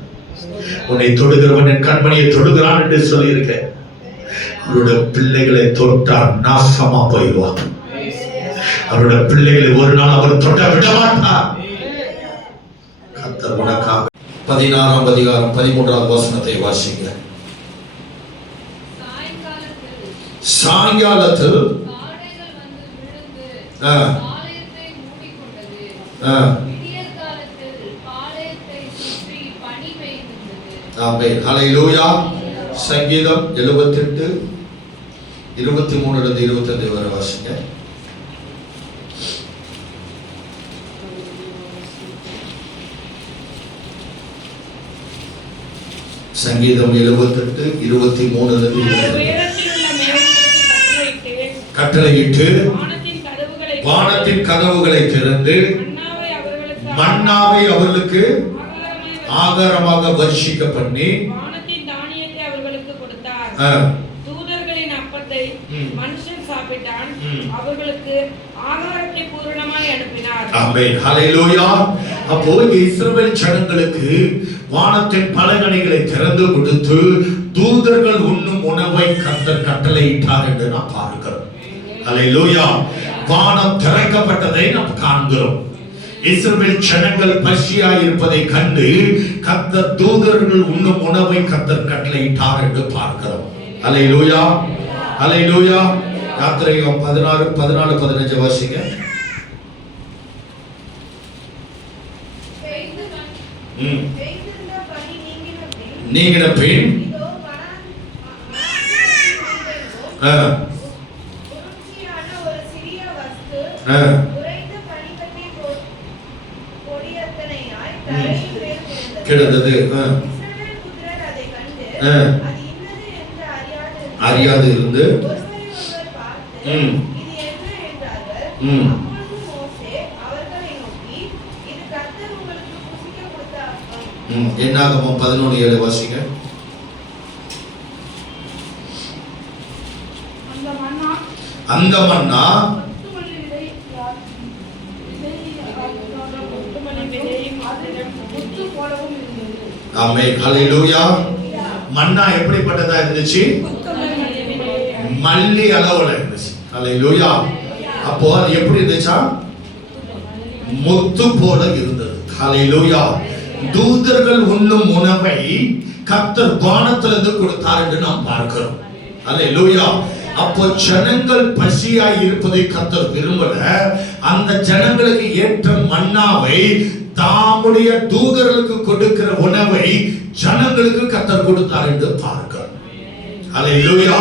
உன்னை தொடுகிறவன் என் கண்மணியை தொடுகிறான் என்று சொல்லி இருக்க. அவருடைய பிள்ளைகளை தொட்டால் நாசமா போய்வான். அவருடைய பிள்ளைகளை ஒரு நாள் அவர் தொட்ட விட மாட்டார். கர்த்தர் உனக்காக 16ஆம் அதிகாரம் 13ஆம் வசனத்தை வாசிங்க. சாயங்காலத்தில் ஹல்லேலூயா. சங்கீதம் 78 23 25 வரை வாசிங்க. சங்கீதம் 78 23 கட்டளையிட்டு வானத்தின் கதவுகளை திறந்து மன்னாவை அவர்களுக்கு ஆகாரமாக வர்ஷிக்க பண்ணி வானத்தின் தானியத்தை அவர்களுக்கு கொடுத்தார். தூதர்களின் அப்பத்தை மனுஷன் சாப்பிட்டான். அவர்களுக்கு ஆகாரத்தை பூரணமாய் அனுப்பினார். ஆமென். ஹல்லேலூயா. அப்போ இஸ்ரவேல் ஜனங்களுக்கு வானத்தின் பலகணிகளை திறந்து கொடுத்து தூதர்கள் உண்ணும் உணவை கர்த்தர் கட்டளையிட்டார் என்று நாம் பார்க்கிறோம். ஹல்லேலூயா. வானம் திறக்கப்பட்டதை நாம் காண்கிறோம். இஸ்ரவேல் ஜனங்கள் பசியாய் இருப்பதை கண்டு கர்த்தர் தூதர்கள் உண்ணும் உணவை கர்த்தர் கட்டளையிட்டார் என்று பார்க்கிறோம். ஹல்லேலூயா. ஹல்லேலூயா. யாத்திரையாகமம் 16 14 15 வாசிங்க. நீங்கின பின் கிடந்தது. அறியாது இருந்து என்னாகமம் 11:7 வாசிங்க. அந்த மன்னா ஆமென், ஹல்லேலூயா. மன்னா எப்படிப்பட்டதா இருந்துச்சு? மல்லி அளவுல இருந்துச்சு. ஹல்லேலூயா. அப்போ அது எப்படி இருந்துச்சா? முத்து போல இருந்தது. ஹல்லேலூயா. தூதர்கள் உண்ணும் உணவை கர்த்தர் வானத்திலிருந்து கொடுத்தார் என்று நாம் பார்க்கிறோம். ஹல்லேலூயா. அப்போ ஜனங்கள் பசியாய் இருப்பதை கர்த்தர் விரும்பல. அந்த ஜனங்களுக்கு ஏற்ற மன்னாவை, தாமுடைய தூதர்களுக்கு கொடுக்கிற உணவை ஜனங்களுக்கு கர்த்தர் கொடுத்தார் என்று பார்க்கிறோம். ஹல்லேலூயா.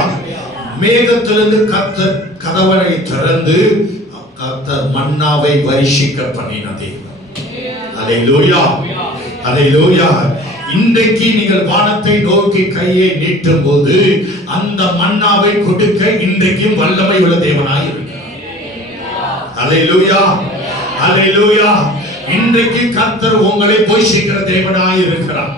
மேகத்திலிருந்து கர்த்தர் கதவனை திறந்து கர்த்தர் மன்னாவை வருஷிக்க பண்ணின தேவன். ஹல்லேலூயா, ஹல்லேலூயா. இன்றைக்கு நீங்கள் வானத்தை நோக்கி கையை நீட்டும் போது அந்த மன்னாவை கொடுக்க இன்றைக்கும் வல்லமை உள்ள தேவனாய் இருக்கிறார். ஹல்லேலூயா, ஹல்லேலூயா. இன்றைக்கு கர்த்தர் உங்களை போஷிக்கிற தேவனாய் இருக்கிறார்.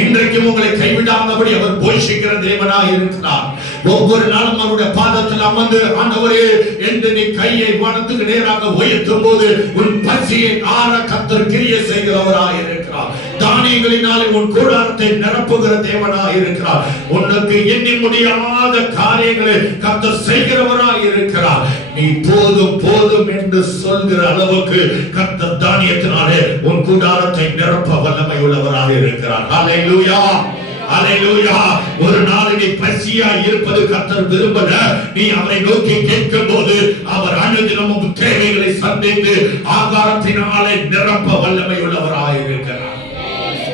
இன்றைக்கும் உங்களை கைவிடாதபடி அவர் போஷிக்கிற தேவனாய் இருக்கிறார். ஒவ்வொரு நாளும் அவருடைய பாதத்தில் அமர்ந்து, ஆண்டவரே என்று நீ கையை வானத்துக்கு நேராக உயர்த்தும் போது உன் பசியை ஆற கர்த்தர் கிரியை செய்கிறவராய் இருக்கிறார். தானியங்களினாலே உன் கூடாரத்தை நிரப்புகிற தேவனாய் இருக்கிறார். உனக்கு எண்ணி முடியாத காரியங்களை கர்த்தர் செய்கிறவராய் இருக்கிறார். நீ போதும் போதும் என்று சொல்கிற அளவுக்கு கர்த்தர் தானியத்தினாலே உன் கூடாரத்தை நிரப்ப வல்லமை உள்ளவராக இருக்கிறார். ஹல்லேலூயா, ஹல்லேலூயா. ஒரு நாள் நீ பசியாய் இருப்பது கர்த்தர் விரும்பல. நீ அவரை நோக்கி கேட்கும் போது அவர் அனுதினமும் தேவைகளை சந்தித்து ஆகாரத்தினாலே நிரப்ப வல்லமை உள்ளவராக இருக்கிறார்.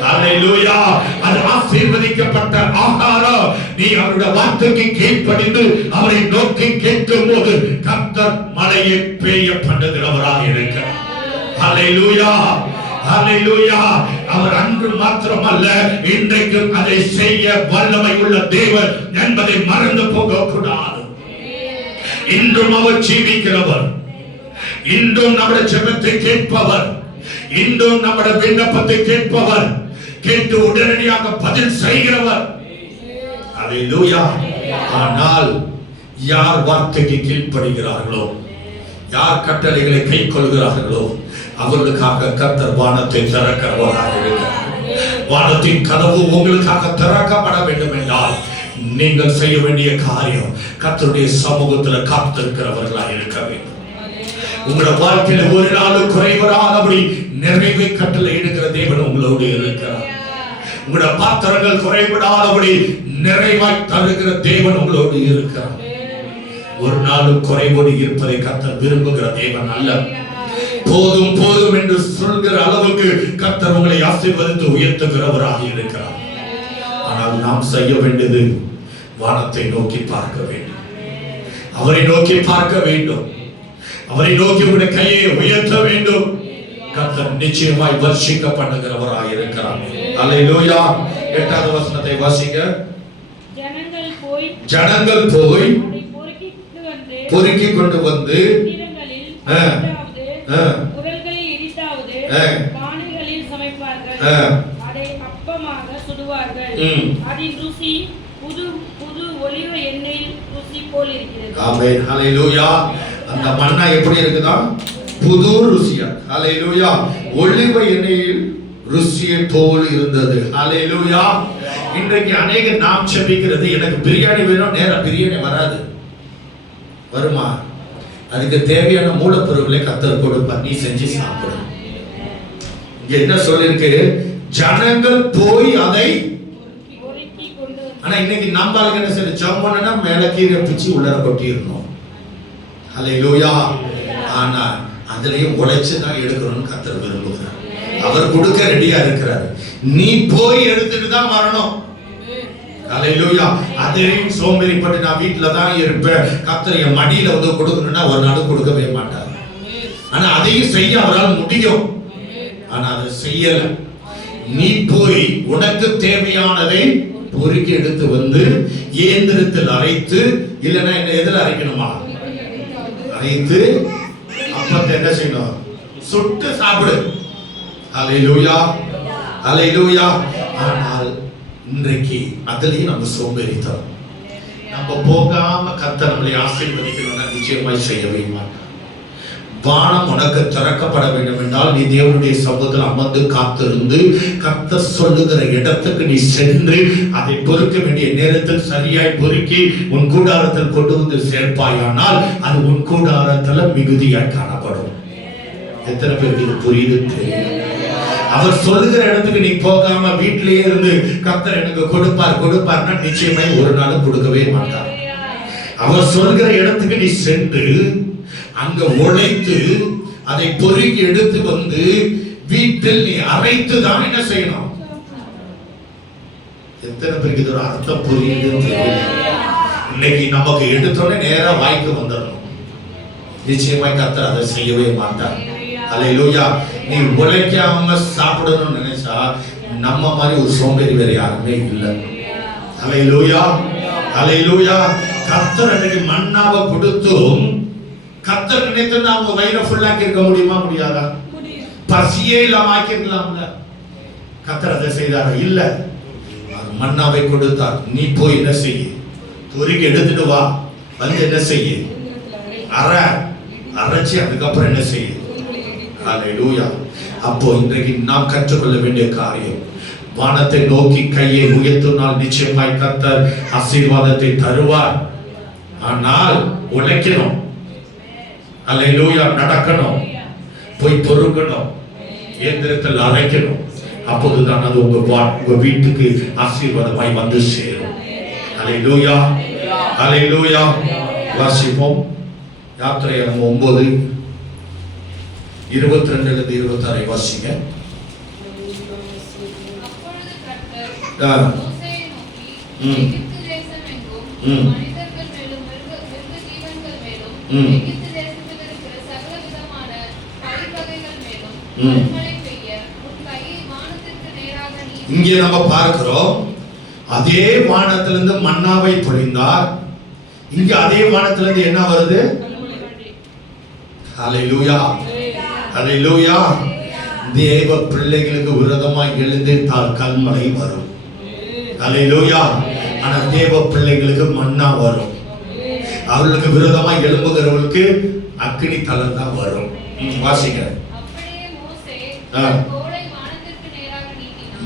ஹல்லேலூயா. அது ஆசீர்வதிக்கப்பட்ட ஆகாரம். நீ அவருடைய வார்த்தைக்கு கீழ்ப்படிந்து அவரை நோக்கி கேட்கும் போது கர்த்தர் மழையை பெய்ய பண்ணுகிறவராக இருக்கிறார். ஹல்லேலூயா, ஹல்லேலூயா. அவர் அன்று மாத்திரமல்ல, இன்றைக்கும் அதை செய்ய வல்லமை உள்ள தேவன் என்பதை மறந்து போக கூடாது. இன்றும் அவர் ஜீவிக்கிறவர். இன்றும் நம்முடைய ஜெபத்தை கேட்பவர். இன்றும் நம்முடைய விண்ணப்பத்தை கேட்பவர். கேட்டு உடனடியாக பதில் செய்கிறவர். ஹல்லேலூயா. ஆனால் யார் வார்த்தைக்கு கீழ்ப்படுகிறார்களோ, யார் கட்டளைகளை கைக்கொள்கிறார்களோ அவர்களுக்காக கர்த்தர் வானத்தை திறக்கிறவராக இருக்கிறார். வானத்தின் கதவு உங்களுக்காக திறக்கப்பட வேண்டும் என்றால் நீங்கள் செய்ய வேண்டிய காரியம் கர்த்தருடைய சமூகத்தில் காத்திருக்கிறவர்களாக இருக்க வேண்டும். உங்களோட வாழ்க்கையில ஒரு நாள் குறைவராதபடி நிறைவை கட்டளை எடுக்கிற தேவன் உங்களோடு இருக்கிறார். உங்களோட பாத்திரங்கள் குறைபடாதபடி நிறைவாய் தருகிற தேவன் உங்களோடு இருக்கிறார். ஒரு நாளும் குறைவோடு இருப்பதை கர்த்தர் விரும்புகிற தேவன் அல்ல. போதும் போதும் என்று சொல்கிற அளவுக்கு கர்த்தர் உங்களை ஆசீர்வதித்து உயர்த்துகிறவராக இருக்கிறார். ஆனால் நாம் செய்ய வேண்டியது வானத்தை நோக்கி பார்க்க வேண்டும். அவரை நோக்கி பார்க்க வேண்டும். அவரை நோக்கி உங்களுடைய கையை உயர்த்த வேண்டும். கர்த்தர் நிச்சயமாய் வர்ஷிக்க பண்ணுகிறவராக இருக்கிறார். ஹல்லேலூயா. 8வது வசனத்தை வாசிங்க. ஜனங்கள் போய் பொறுக்கி கொண்டு வந்து குரல்களில் இடித்தாவது பானைகளில் சமைப்பார்கள். அதை அப்பமாக சுடுவார்கள். அதன் ருசி புது புது ஒலிவ எண்ணெயில் ருசி போல் இருக்கிறது. ஆமென், ஹல்லேலூயா. அந்த மன்னா எப்படி இருக்குதா? புது ருசியா. ஹல்லேலூயா. ஒலிவ எண்ணெயில் ருசியை போல் இருந்தது. ஹல்லேலூயா. இன்றைக்கு அநேக நாம் செபிக்கிறது, எனக்கு பிரியாணி வேணும், நேரா பிரியாணி வராது. வருமா? அதுக்கு தேவையான மூலப்பொருட்களை கர்த்தர் கொடுப்பார். நீ செஞ்சு சாப்பிடு. என்ன சொல்லிருக்கு? ஜனங்கள் போய் அதை. ஆனா இன்னைக்கு நம்ம என்ன சொல்லி ஜம்மனா மேல கீரை பிச்சு உள்ளர கொட்டிரணும். ஹல்லேலூயா. ஆனா அதுலயும் உழைச்சு தான் எடுக்கணும்னு கர்த்தர் விரும்புகிறார். அவர் கொடுக்க ரெடியா இருக்கிறார். நீ போய் எடுத்துட்டு தான் வரணும். ஹல்லேலூயா. அதையும் சோம்பேறிப்பட்டு நான் வீட்டுல தான் இருப்பேன், கர்த்தர் என் மடியில வந்து கொடுக்கணும்னா ஒரு நாள் கொடுக்கவே மாட்டார். ஆனா அதையும் செய்ய அவரால் முடியும். ஆனா அதை செய்யல. நீ போய் உனக்கு தேவையானதை பொறுக்கி எடுத்து வந்து இயந்திரத்தில் அரைத்து, இல்லைன்னா என்ன எதில் அரைக்கணுமா? அரைத்து அப்பத்தை என்ன செய்யணும்? சுட்டு சாப்பிடு. அல்லேலூயா, அல்லேலூயா. ஆனால் இன்றைக்கு அதுலயும் நம்ம சோம்பேறித்தனம். நம்ம போகாம கர்த்தர் நம்மளை ஆசீர்வதிக்கணும்னா நிச்சயமாய் செய்யவே மாட்டோம். வானம் உனக்கு திறக்கப்பட வேண்டும் என்றால் நீ தேவனுடைய சமூகத்தில் அமர்ந்து காத்திருந்து கர்த்தர் சொல்லுகிற இடத்துக்கு நீ சென்று அதை பொறுக்க வேண்டிய நேரத்தில் சரியாய் பொறுக்கி உன் கூடாரத்தில் கொண்டு வந்து சேர்ப்பாயானால் அது உன் கூடாரத்தில் மிகுதியாய் காணப்படும். எத்தனை பேருக்கு இது புரியுது? அவர் சொல்லுகிற இடத்துக்கு நீ போகாம வீட்டிலேயே இருந்து கர்த்தர் எனக்கு கொடுப்பார்னா நிச்சயமாய் ஒரு நாள் கொடுக்கவே மாட்டார். அவர் சொல்கிற இடத்துக்கு நீ சென்று அங்க உழைத்து அதை பொறுக்கி எடுத்து வந்து வீட்டில் நீ அரைத்து தான் என்ன செய்யணும்? எத்தனை பேருக்கு இது ஒரு அர்த்தம் புரியுது? இன்னைக்கு நமக்கு எடுத்தோடனே நேரா வாய்க்கு வந்துடணும். நிச்சயமாய் கர்த்தர் அதை செய்யவே மாட்டார். அல்லேலூயா. நீ உழைக்காம சாப்பிடணும்னு நினைச்சா நம்ம மாதிரி ஒரு சோம்பேறி வேற யாருமே இல்லை. அல்லேலூயா, அல்லேலூயா. கர்த்தர் அன்னைக்கு மன்னாவை கொடுத்தும் கர்த்தர் நினைத்து அவங்க வயிறை ஃபுல்லாக்கி இருக்க முடியுமா? முடியாதா? பசியே இல்லாம ஆக்கிருக்கலாம்ல. கர்த்தர் அதை செய்தாரா? இல்ல. மன்னாவை கொடுத்தார். நீ போய் என்ன செய்ய? பொறுக்கி எடுத்துட்டு வா. வந்து என்ன செய்ய? அரைச்சி அதுக்கப்புறம் என்ன செய்ய? அல்லேலூயா. அப்போ இன்றைக்கு நாம் கற்றுக்கொள்ள வேண்டிய காரியம், வானத்தை நோக்கி கையை உயர்த்தினால் நிச்சயமாய் கர்த்தர் ஆசீர்வாதத்தை தருவார். ஆனால் உழைக்கணும். அல்லேலூயா. நடக்கணும், போய் பொறுக்கணும், இயந்திரத்தில் அரைக்கணும். அப்போதுதான் அது உங்க வீட்டுக்கு ஆசீர்வாதமாய் வந்து சேரும். அல்லேலூயா, அல்லேலூயா. வாசிப்போம் யாத்திரையாகமம் 9:22-26 வாசிங்க. அப்பொழுது கர்த்தர் மோசேயை நோக்கி, எகிப்து தேசம் எங்கும் மனிதர்கள் மேலும் மிருக ஜீவன்கள் மேலும் எகிப்து தேசத்தில் இருக்கிற சகல விதமான பயிர்வகைகள் மேலும் கல்மழை பெய்ய உன் கையை வானத்திற்கு நேராக நீ. இங்கே நம்ம பார்க்கிறோம், அதே வானத்திலிருந்து மன்னாவை பொழிந்தார். இங்க அதே வானத்திலிருந்து என்ன வருது? அல்லேலூயா, அல்லேலூயா. தேவ பிள்ளைகளுக்கு விரோதமாய் எழுந்திருந்தால் கல்மழை வரும். அல்லேலூயா. ஆனா தேவ பிள்ளைகளுக்கு மன்னா வரும். அவர்களுக்கு விரோதமாய் எழும்புகிறவர்களுக்கு அக்கினி தழல் தான் வரும். வாசிங்க. அப்படியே மோசே கோலை வானத்திற்கு நேராக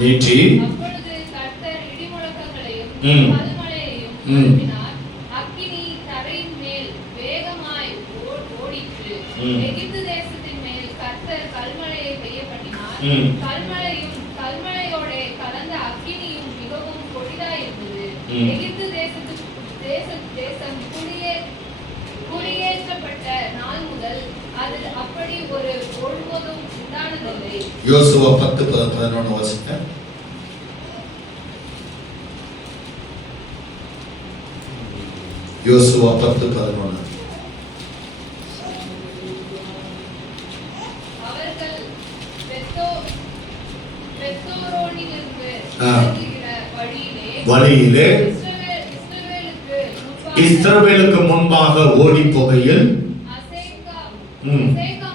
நீட்டி அப்பொழுது கர்த்தர் இடிமுழக்கங்களையும் கல்மழையையும் அனுப்பினார். அக்கினி தரையின் மேல் வேகமாய் ஓடிற்று. எகிப்து தேசத்தின் மேல் கர்த்தர் கல்மழையை பெய்ய பண்ணினார். கல்மழையும் கல்மழையோட கலந்த அக்கினியும் மிகவும் கொடிதாய் இருந்தது. எகிப்து தேசம் குடியேற்றப்பட்ட நாள் முதல் அது அப்படி ஒரு ஒருபோதும் உண்டானதில்லை. யோசுவா 10:11 வாசிங்க. யோசுவா 10:11. அவர்கள் பெத்தோரோனிலிருந்து வழியிலே இஸ்ரவேலுக்கு முன்பாக ஓடி போகையில் அசேக்கா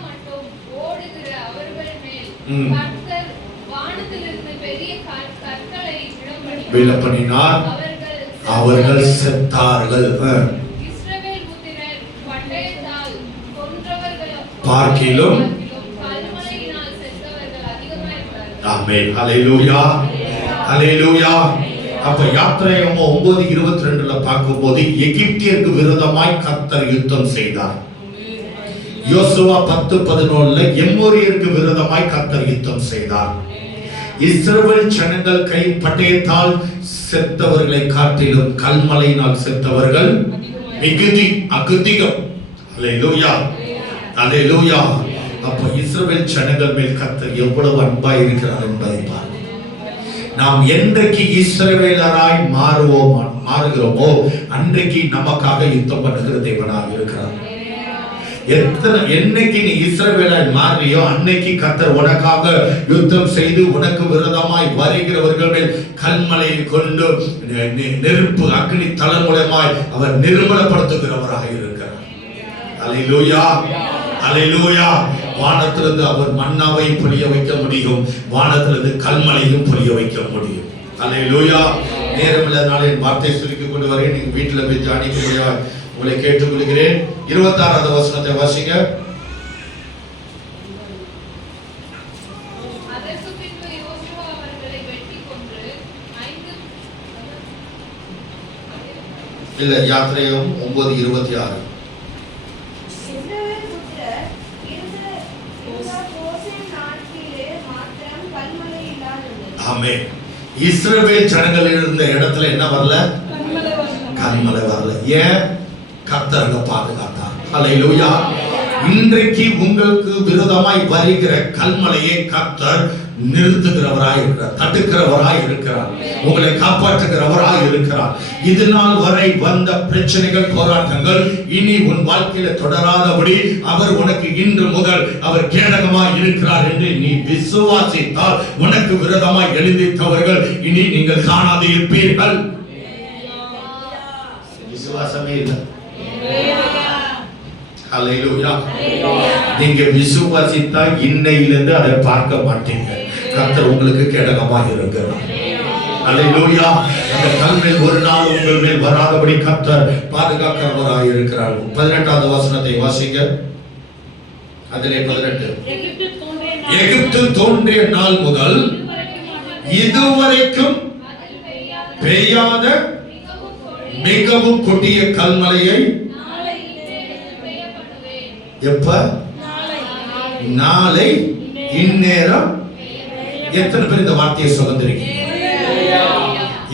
மட்டும் ஓடுகிற அவர்கள் மேல் கர்த்தர் வானத்திலிருந்து பெரிய கற்களை விழப்பண்ணினார். அவர்கள் செத்தார்கள். இஸ்ரவேல் புத்திரர் பட்டயத்தால் கொன்றவர்கள் பார்க்கிலும் கல்மழையினால் செத்தவர்கள் அதிகமாய் இருந்தார்கள். ஆமென். அல்லேலூயா, அல்லேலூயா. அப்ப யாத்திரையாகமம் 9:22 பார்க்கும்போது எகிப்தியருக்கு விரோதமாய் கர்த்தர் யுத்தம் செய்தார். யோசுவா 10:11 எம்மோரியருக்கு விரோதமாய் கர்த்தர் யுத்தம் செய்தார். இஸ்ரவேல் ஜனங்கள் கை பட்டயத்தால் செத்தவர்களை காட்டிலும் கல்மழையினால் செத்தவர்கள் அதிகம். அல்லேலூயா, அல்லேலூயா. அப்ப இஸ்ரவேல் ஜனங்கள் மேல் கர்த்தர் எவ்வளவு அன்பாய் இருக்கிறார் என்பதை பாருங்கள். நாம் என்றைக்கு இஸ்ரவேலராய் மாறுகிறோமோ அன்றைக்கு நமக்காக யுத்தம் பண்ணுகிற தேவனாக இருக்கிறார். என்னைக்கு நீ இஸ்ரவேலாய் மாறியோ அன்னைக்கு கர்த்தர் உனக்காக யுத்தம் செய்து உனக்கு விரோதமாய் வருகிறவர்கள் மேல் கல்மலையை கொண்டு நெருப்பு அக்னி தளம் மூலமாய் அவர் நிர்மலப்படுத்துகிறவராக இருக்கிறார். அல்லேலூயா, அல்லேலூயா. வானத்திலிருந்து அவர் மன்னாவை பொழிய வைக்க முடியும், வானத்திலிருந்து கல்மலையும் பொழிய வைக்க முடியும். அல்லேலூயா. நேரமில்ல நாளே வார்த்தை சுருக்கி கொண்டு வரேன். நீங்க வீட்டுல போய் தியானிக்க முடியாது. உங்களை கேட்டுக்கொள்கிறேன். 26வது வசனத்தை வாசிங்க. அதற்கு பின்பு யோசுவா அவர்களை வெட்டி கொன்று 5 இல்ல, யாத்திரையும் 9:26. ஆமென். இஸ்ரவேல் ஜனங்கள் இருந்த இடத்துல என்ன வரல? கல்மலை வரல. ஏன்? கர்த்தர் பாதுகாத்தார். அல்லேலூயா. இன்றைக்கு உங்களுக்கு விரோதமாய் வருகிற கல்மலையை கர்த்தர் நிறுத்துகிறவராய் இருக்கிறார், தடுக்கிறவராய் இருக்கிறார், உங்களை காப்பாற்றுகிறவராய் இருக்கிறார். இது நாள் வரை வந்த பிரச்சனைகள், போராட்டங்கள் இனி உன் வாழ்க்கையில தொடராதபடி அவர் உனக்கு இன்று முதல் அவர் கேடகமாய் இருக்கிறார் என்று நீ விசுவாசித்தால் உனக்கு விரோதமாய் எழுந்திருந்தவர்கள் இனி நீங்கள் காணாது இருப்பீர்கள். விசுவாசமே இல்லை. அல்லேலூயா. நீங்க விசுவாசித்தா இன்னையிலிருந்து அதை பார்க்க மாட்டீங்க. கர்த்தர் உங்களுக்கு கேடகமாக இருக்கிறார். அல்லேலூயா. அந்த கல்மேல் ஒரு நாள் உங்கள் மேல் வராதபடி கர்த்தர் பாதுகாக்கிறவராய் இருக்கிறார். 18வது வசனத்தை வாசிங்க. அதிலே 18. எகிப்து தோன்றிய நாள் முதல் இதுவரைக்கும் பெய்யாத மிகவும் கொடிய கல்மலையை எப்ப? நாளை இந்நேரம். எத்தனை பேர் இந்த வார்த்தையை சுதந்திரிக்கீங்க?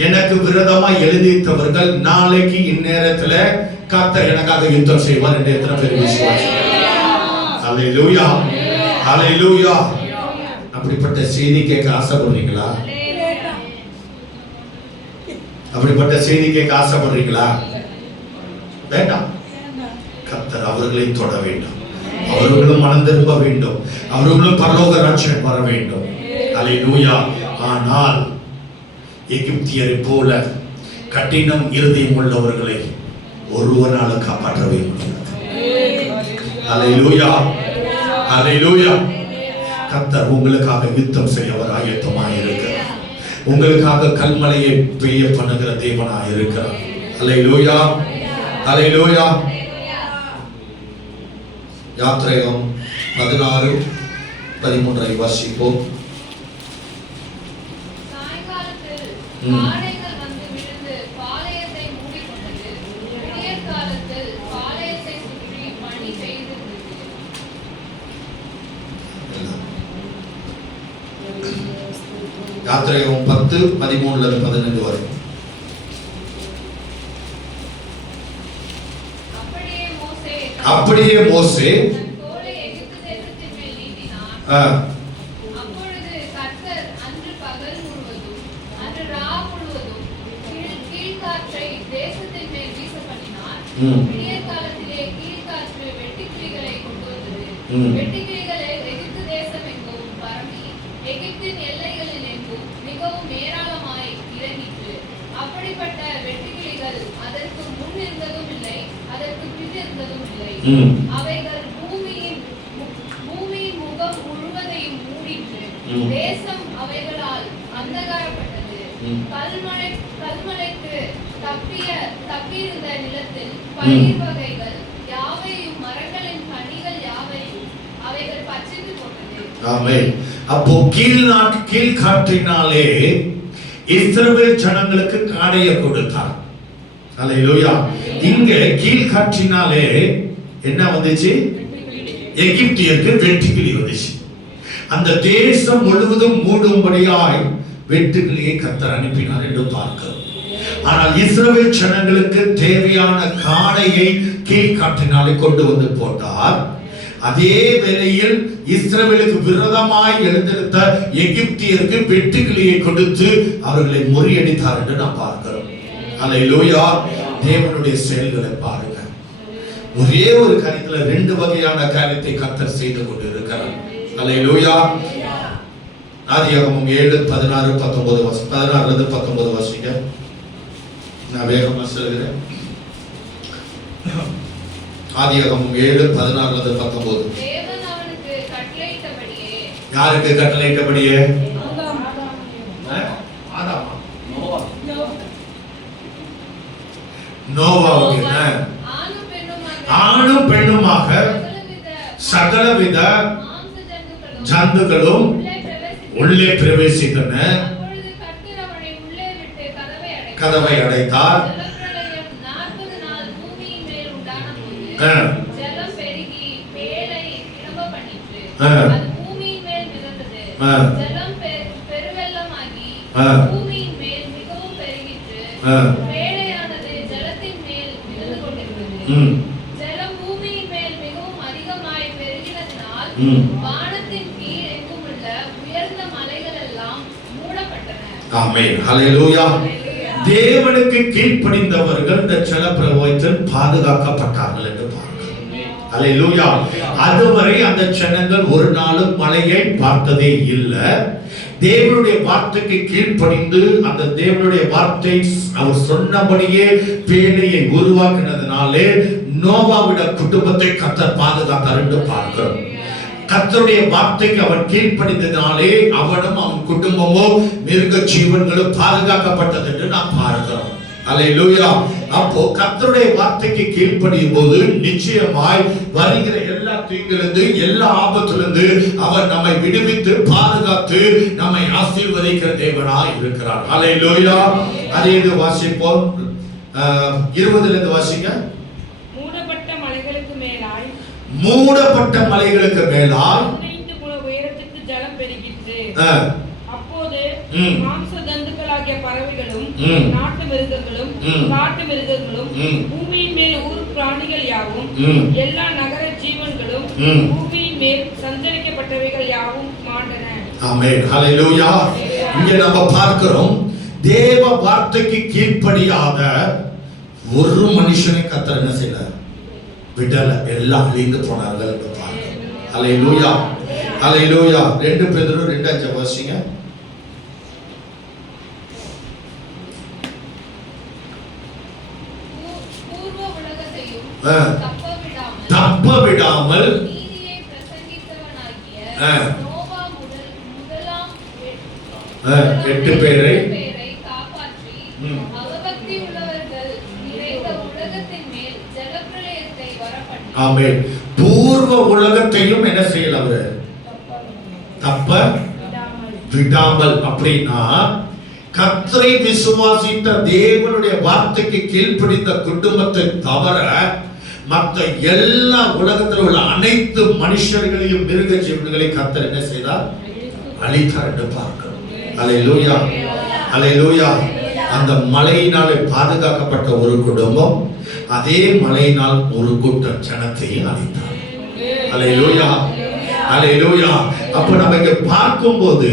எனக்கு விரோதமா எழுதித்தவர்கள் நாளைக்கு இந்நேரத்துல கர்த்தர் எனக்காக யுத்தம் செய்வார் என்று எத்தனை பேர் விசுவாசிக்கிறீங்க? அல்லேலூயா, அல்லேலூயா. அப்படிப்பட்ட செய்தி கேட்க ஆசைப்படுறீங்களா? அப்படிப்பட்ட செய்தி கேட்க ஆசைப்படுறீங்களா? வேண்டாம். கர்த்தர் அவர்களை தொட வேண்டும், அவர்களும் மனம் திரும்ப வேண்டும், அவர்களும் பரலோக ராஜ்யம் வர வேண்டும். அல்லேலூயா. ஆனால் எகிப்தியரை போல கடினம் இருதயம் உள்ளவர்களை ஒருவனால காப்பாற்றவே முடியாது. அல்லேலூயா, அல்லேலூயா. கர்த்தர் உங்களுக்காக யுத்தம் செய்யவர் ஆயத்தமாக இருக்கிறார். உங்களுக்காக கல்மலையை பெய்ய பண்ணுகிற தேவனாக இருக்கிறார். அல்லேலூயா, அல்லேலூயா. யாத்திரைகம் 16:13 வாசிப்போம். சாயங்காலத்தில் ஆடைகள் வந்து விழுந்து பாளையத்தை மூடிக்கொண்டது. விடியற் காலத்தில் பாளையத்தை சுற்றி பனி பெய்திருந்தது. யாத்திரைகம் 10:13-15 வரை. அப்படியே மோசே தோலை எகிப்து தேசத்தின் மேல் நீட்டினான். அப்பொழுது கர்த்தர் அன்று பகல் முழுவதும் அன்று ரா முழுவதும் கீழ்காற்றை தேசத்தின் மேல் வீச பண்ணினார். விடியற் காலத்திலே கீழ்காற்று வெட்டுக்கிளிகளை கொண்டு வந்தது. வெட்டுக்கிளிகள் எகிப்து தேசம் எங்கும் பரவி எகிப்தின் எல்லைகளில் எங்கும் மிகவும் ஏராளமாய் இறங்கிற்று. அப்படிப்பட்ட வெட்டுக்கிளிகள் அதற்கு முன் இருந்ததும் இல்லை, அதற்கு பின் இருந்ததும் இல்லை. அவைகள் பூமியின் முகம் முழுவதையும் மூடிற்று. தேசம் அவைகளால் அந்தகாரப்பட்டது. கல்மலைக்கு தப்பியிருந்த நிலத்தில் பயிர் வகைகள் யாவையும் மரங்களின் கனிகள் யாவையும் அவைகள் பச்சித்து போட்டது. ஆமென். அப்போ கீழ்காற்றினாலே இஸ்ரவேல் ஜனங்களுக்கு காடையை கொடுத்தார். அல்லேலூயா. இங்க கீழ்காற்றினாலே என்ன வந்துச்சு? எகிப்தியருக்கு வெட்டுக்கிளி வந்துச்சு. அந்த தேசம் முழுவதும் மூடும்படியாய் வெட்டுக்கிளியை கர்த்தர் அனுப்பினார் என்று பார்க்கிறோம். ஆனால் இஸ்ரவேல் ஜனங்களுக்கு தேவையான காடையை கீழ்காற்றினாலே கொண்டு வந்து போட்டார். அதே வேளையில் இஸ்ரவேலுக்கு விரோதமாய் எழுந்திருந்த எகிப்தியருக்கு வெட்டுக்கிளியை கொடுத்து அவர்களை முறியடித்தார் என்று நாம் பார்க்கிறோம். அல்லேலூயா. தேவனுடைய செயல்களை பாருங்க. ஒரே ஒரு காரியத்துல ரெண்டு வகையான காரியத்தை கர்த்தர் செய்து கொண்டு இருக்கிறார். அல்லேலூயா. ஆதியாகமம் 7:16-19 வாசிங்க. நான் வேகமா சொல்கிறேன். ஆதியாகமம் 7:16-19. தேவன் அவனுக்கு கட்டளையிட்டபடியே. யாருக்கு கட்டளையிட்டபடியே? ஆதாமா. நோவாவுக்கு. ஆணும் பெண்ணுமாக சகலவித ஜந்துக்களும் உள்ளே பிரவேசித்தன. கதவை அடைத்தார். ஜலம் பூமியின் மேல் மிகவும் அதிகமாய் பெருகினதினால் வானத்தின் கீழ் எங்கும் உள்ள உயர்ந்த மலைகள் எல்லாம் மூடப்பட்டன. ஆமென். ஹல்லேலூயா. தேவனுக்கு கீழ்ப்படிந்தவர்கள் இந்த ஜலப்பிரவாகத்தில் பாதுகாக்கப்பட்டார்கள் என்று பார்க்கிறோம். ஹல்லேலூயா. அதுவரை அந்த ஜனங்கள் ஒரு நாளும் மழையை பார்த்ததே இல்லை. தேவனுடைய வார்த்தைக்கு கீழ்ப்படிந்து அந்த தேவனுடைய வார்த்தை அவர் சொன்னபடியே பேழையை உருவாக்கினதுனாலே நோவாவிட குடும்பத்தை கர்த்தர் பாதுகாத்தார் என்று பார்க்கிறோம். கர்த்தருடைய வார்த்தைக்கு அவன் கீழ்ப்படிந்ததினாலே அவனும் அவன் குடும்பமும் மிருக ஜீவன்களும் பாதுகாக்கப்பட்டது என்று நாம் பார்க்கிறோம். அல்லேலூயா. அப்போ கர்த்தருடைய வார்த்தைக்கு கீழ்ப்படியும் போது நிச்சயமாய் வருகிற எல்லா தீங்கிலிருந்து எல்லா ஆபத்திலிருந்து அவர் நம்மை விடுவித்து பாதுகாத்து நம்மை ஆசீர்வதிக்கிற தேவனாய் இருக்கிறார். அல்லேலூயா. அதே இது வாசிப்போம். 20 வாசிங்க. மூடப்பட்ட மலைகளுக்கு மேலாய் 15 முழ உயரத்துக்கு ஜலம் பெருகிற்று. அப்போது மாம்ச ஜந்துக்களாகிய பறவைகளும் நாட்டு மிருகங்களும் காட்டு மிருகங்களும் பூமியின் மேல் ஊர் பிராணிகள் யாவும் எல்லா நகர ஜீவன்களும் பூமியின் மேல் சஞ்சரிக்கப்பட்டவைகள் யாவும் மாண்டன. ஆமென். ஹல்லேலூயா. இங்கே நம்ம பார்க்கிறோம் தேவ வார்த்தைக்கு கீழ்ப்படியாத ஒரு மனுஷனை கர்த்தர் என்ன செய்யல? விடல. எல்லாம் அழிந்து போனார்கள் என்று பார்க்கிறோம். ஹல்லேலூயா. ஹல்லேலூயா. 2 பேதுரு 2:5 வாசிங்க. தப்ப விடாமல் நீதியை பிரசங்கித்தவனாகிய நோவா முதலாம் 8 பேரை காப்பாற்றி அவபக்தி உள்ளவர்கள் நிறைந்த உலகத்தின் மேல் ஜலப்பிரளயத்தை வரப்பண்ணி. ஆமென். பூர்வ உலகத்தையும் என்ன செய்யல? அவர் தப்ப விடாமல். அப்படின்னா கர்த்தரை விசுவாசித்த தேவனுடைய வார்த்தைக்கு கீழ்ப்படிந்த குடும்பத்தை தவிர மற்ற எல்லா உலகத்தில் உள்ள அனைத்து மனுஷர்களையும் மிருக ஜீவன்களையும் கர்த்தர் என்ன செய்தார்? அழித்தார் என்று பார்க்கிறோம். அல்லேலூயா. அல்லேலூயா. அந்த மழையினாலே பாதுகாக்கப்பட்ட ஒரு குடும்பம் அதே மழையினால் ஒரு கூட்டம் ஜனத்தை அழித்தார். அல்லேலூயா. அல்லேலூயா. அப்ப நம்ம இங்க பார்க்கும்போது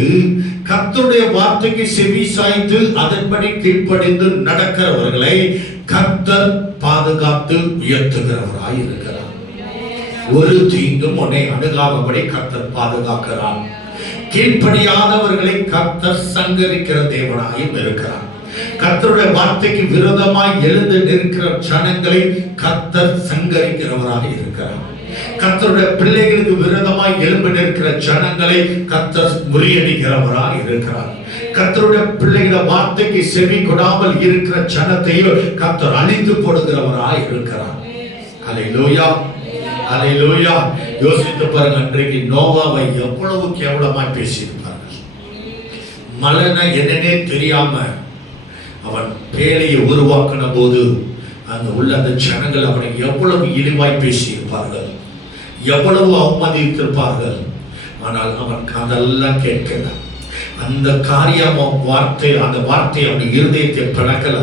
கர்த்தருடைய வார்த்தைக்கு செவி சாய்த்து அதன்படி கீழ்ப்படிந்து நடக்கிறவர்களை கர்த்தர் பாதுகாத்து உயர்த்துகிறவராய் இருக்கிறார். ஒரு தீங்கும் உன்னை அணுகாதபடி கர்த்தர் பாதுகாக்கிறார். கீழ்ப்படியாதவர்களை கர்த்தர் சங்கரிக்கிற தேவனாயும் இருக்கிறார். கர்த்தருடைய வார்த்தைக்கு விரோதமாய் எழுந்து நிற்கிற ஜனங்களை கர்த்தர் சங்கரிக்கிறவராக இருக்கிறார். கர்த்தருடைய பிள்ளைகளுக்கு விரோதமாய் எழும்பி நிற்கிற ஜனங்களை கர்த்தர் முறியடிக்கிறவராக இருக்கிறார். கர்த்தருடைய பிள்ளைகள வார்த்தைக்கு செவி கொடாமல் இருக்கிற ஜனத்தையும் கர்த்தர் அழித்து போடுகிறவராய் இருக்கிறார். அல்லேலூயா. அல்லேலூயா. யோசித்து பாருங்க, அன்றைக்கு நோவாவை எவ்வளவு கேவலமாய் பேசியிருப்பார்கள். மலன என்னன்னே தெரியாம அவன் பேழையை உருவாக்கின போது அந்த உள்ள அந்த ஜனங்கள் அவனை எவ்வளவு இழிவாய் பேசியிருப்பார்கள், எவ்வளவு அவமதித்திருப்பார்கள். ஆனால் அவன் அதெல்லாம் கேட்கல. அந்த காரியம் வார்த்தை, அந்த வார்த்தை அவன் இருதயத்தை பிளக்கல.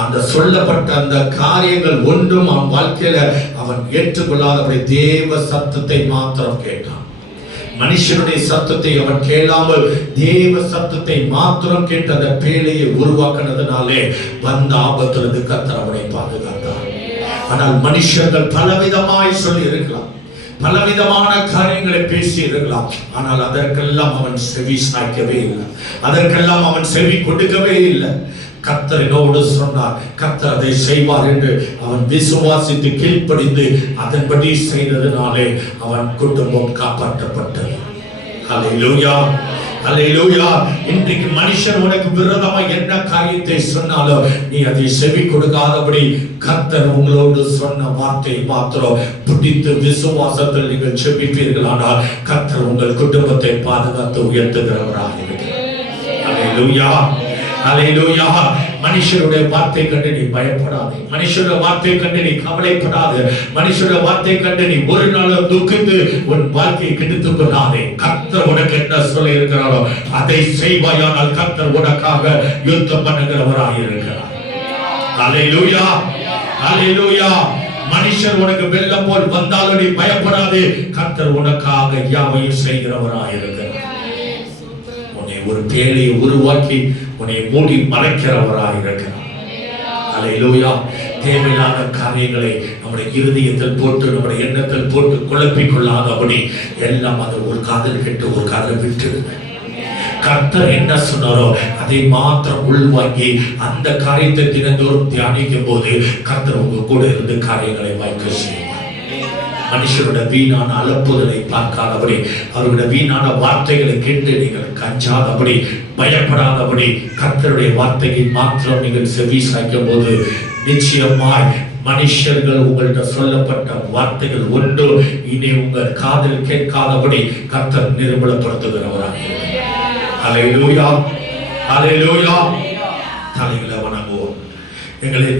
அந்த சொல்லப்பட்ட அந்த காரியங்கள் ஒன்றும் அவன் வாழ்க்கையில அவன் ஏற்றுக்கொள்ளாதபடி தேவ சத்தத்தை மாத்திரம் கேட்டான். மனுஷனுடைய சத்தத்தை அவன் கேளாமல் தேவ சத்தத்தை மாத்திரம் கேட்டு அந்த பேழையை உருவாக்கினதுனாலே வந்த ஆபத்திலிருந்து கர்த்தர் அவனை பாதுகாத்தார். ஆனால் மனுஷர்கள் பலவிதமாய் சொல்லி இருக்கலாம், பலவிதமான காரியங்களை பேசி இருக்கலாம். ஆனால் அதற்கெல்லாம் அவன் செவி சாய்க்கவே இல்லை, அதற்கெல்லாம் அவன் செவி கொடுக்கவே இல்லை. கர்த்தர் என்னோடு சொன்னார், கர்த்தர் அதை செய்வார் என்று அவன் விசுவாசித்து கீழ்ப்படிந்து அதன்படி செய்ததினாலே அவன் குடும்பம் காப்பாற்றப்பட்டது. ஹல்லேலூயா, ஹல்லேலூயா. இன்றைக்கு மனுஷன் உனக்கு விரோதமா என்ன காரியத்தை சொன்னாலும் நீ அதை செவி கொடுக்காதபடி கர்த்தர் உங்களோடு சொன்ன வார்த்தையை மாத்திரம் பிடித்து விசுவாசத்தில் நீங்கள் செபிப்பீர்களானால் கர்த்தர் உங்கள் குடும்பத்தை பாதுகாத்து உயர்த்துகிறவராக இருக்கிறார். ஹல்லேலூயா, ஹல்லேலூயா. மனுஷருடைய வார்த்தை கண்டு நீ பயப்படாதே, மனுஷருடைய வார்த்தை கண்டு நீ கவலைப்படாதே, மனுஷருடைய வார்த்தை கண்டு நீ ஒரு நாள் துக்கித்து உன் வாழ்க்கையை கெடுத்துக் கொள்ளாதே. கர்த்தர் உனக்கு என்ன சொல்லி இருக்கிறாரோ அதை செய்வாயானால் கர்த்தர் உனக்காக யுத்தம் பண்ணுகிறவராக இருக்கிறார். ஹல்லேலூயா, ஹல்லேலூயா. மனுஷர் உனக்கு வெள்ளம் போல் வந்தாலும் நீ பயப்படாதே, கர்த்தர் உனக்காக யாவையும் செய்கிறவராக இருக்கிறார். ஒரு பேழையை உருவாக்கி உன்னை மூடி மறைக்கிறவராக இருக்கிறார். ஹல்லேலூயா. தேவையில்லாத காரியங்களை நம்முடைய இருதயத்தில் போட்டு நம்முடைய எண்ணத்தில் போட்டு குழப்பிக் கொள்ளாதபடி எல்லாம் அதை ஒரு காதல் கேட்டு ஒரு காதல் விட்டுடுங்க. கர்த்தர் என்ன சொன்னாரோ அதை மாத்திரம் உள்வாங்கி அந்த காரியத்தை தினந்தோறும் தியானிக்கும் போது கர்த்தர் உங்க கூட இருந்து காரியங்களை வாய்க்க செய்வார். மனுஷருடைய வீணான அலப்புதலை பார்க்காதபடி, அவருடைய வீணான வார்த்தைகளை கேட்டு நீங்கள் கஞ்சாதபடி, பயப்படாதபடி கர்த்தருடைய வார்த்தையை மாத்திரம் நீங்கள் செவி சாய்க்கும் போது நிச்சயமாய் மனுஷர்கள் உங்கள்கிட்ட சொல்லப்பட்ட வார்த்தைகள் ஒன்று இனி உங்கள் காதில் கேட்காதபடி கர்த்தர் நிர்மலப்படுத்துகிறவராக. ஹல்லேலூயா, ஹல்லேலூயா. தலைகளை வணங்குவோம். எங்களை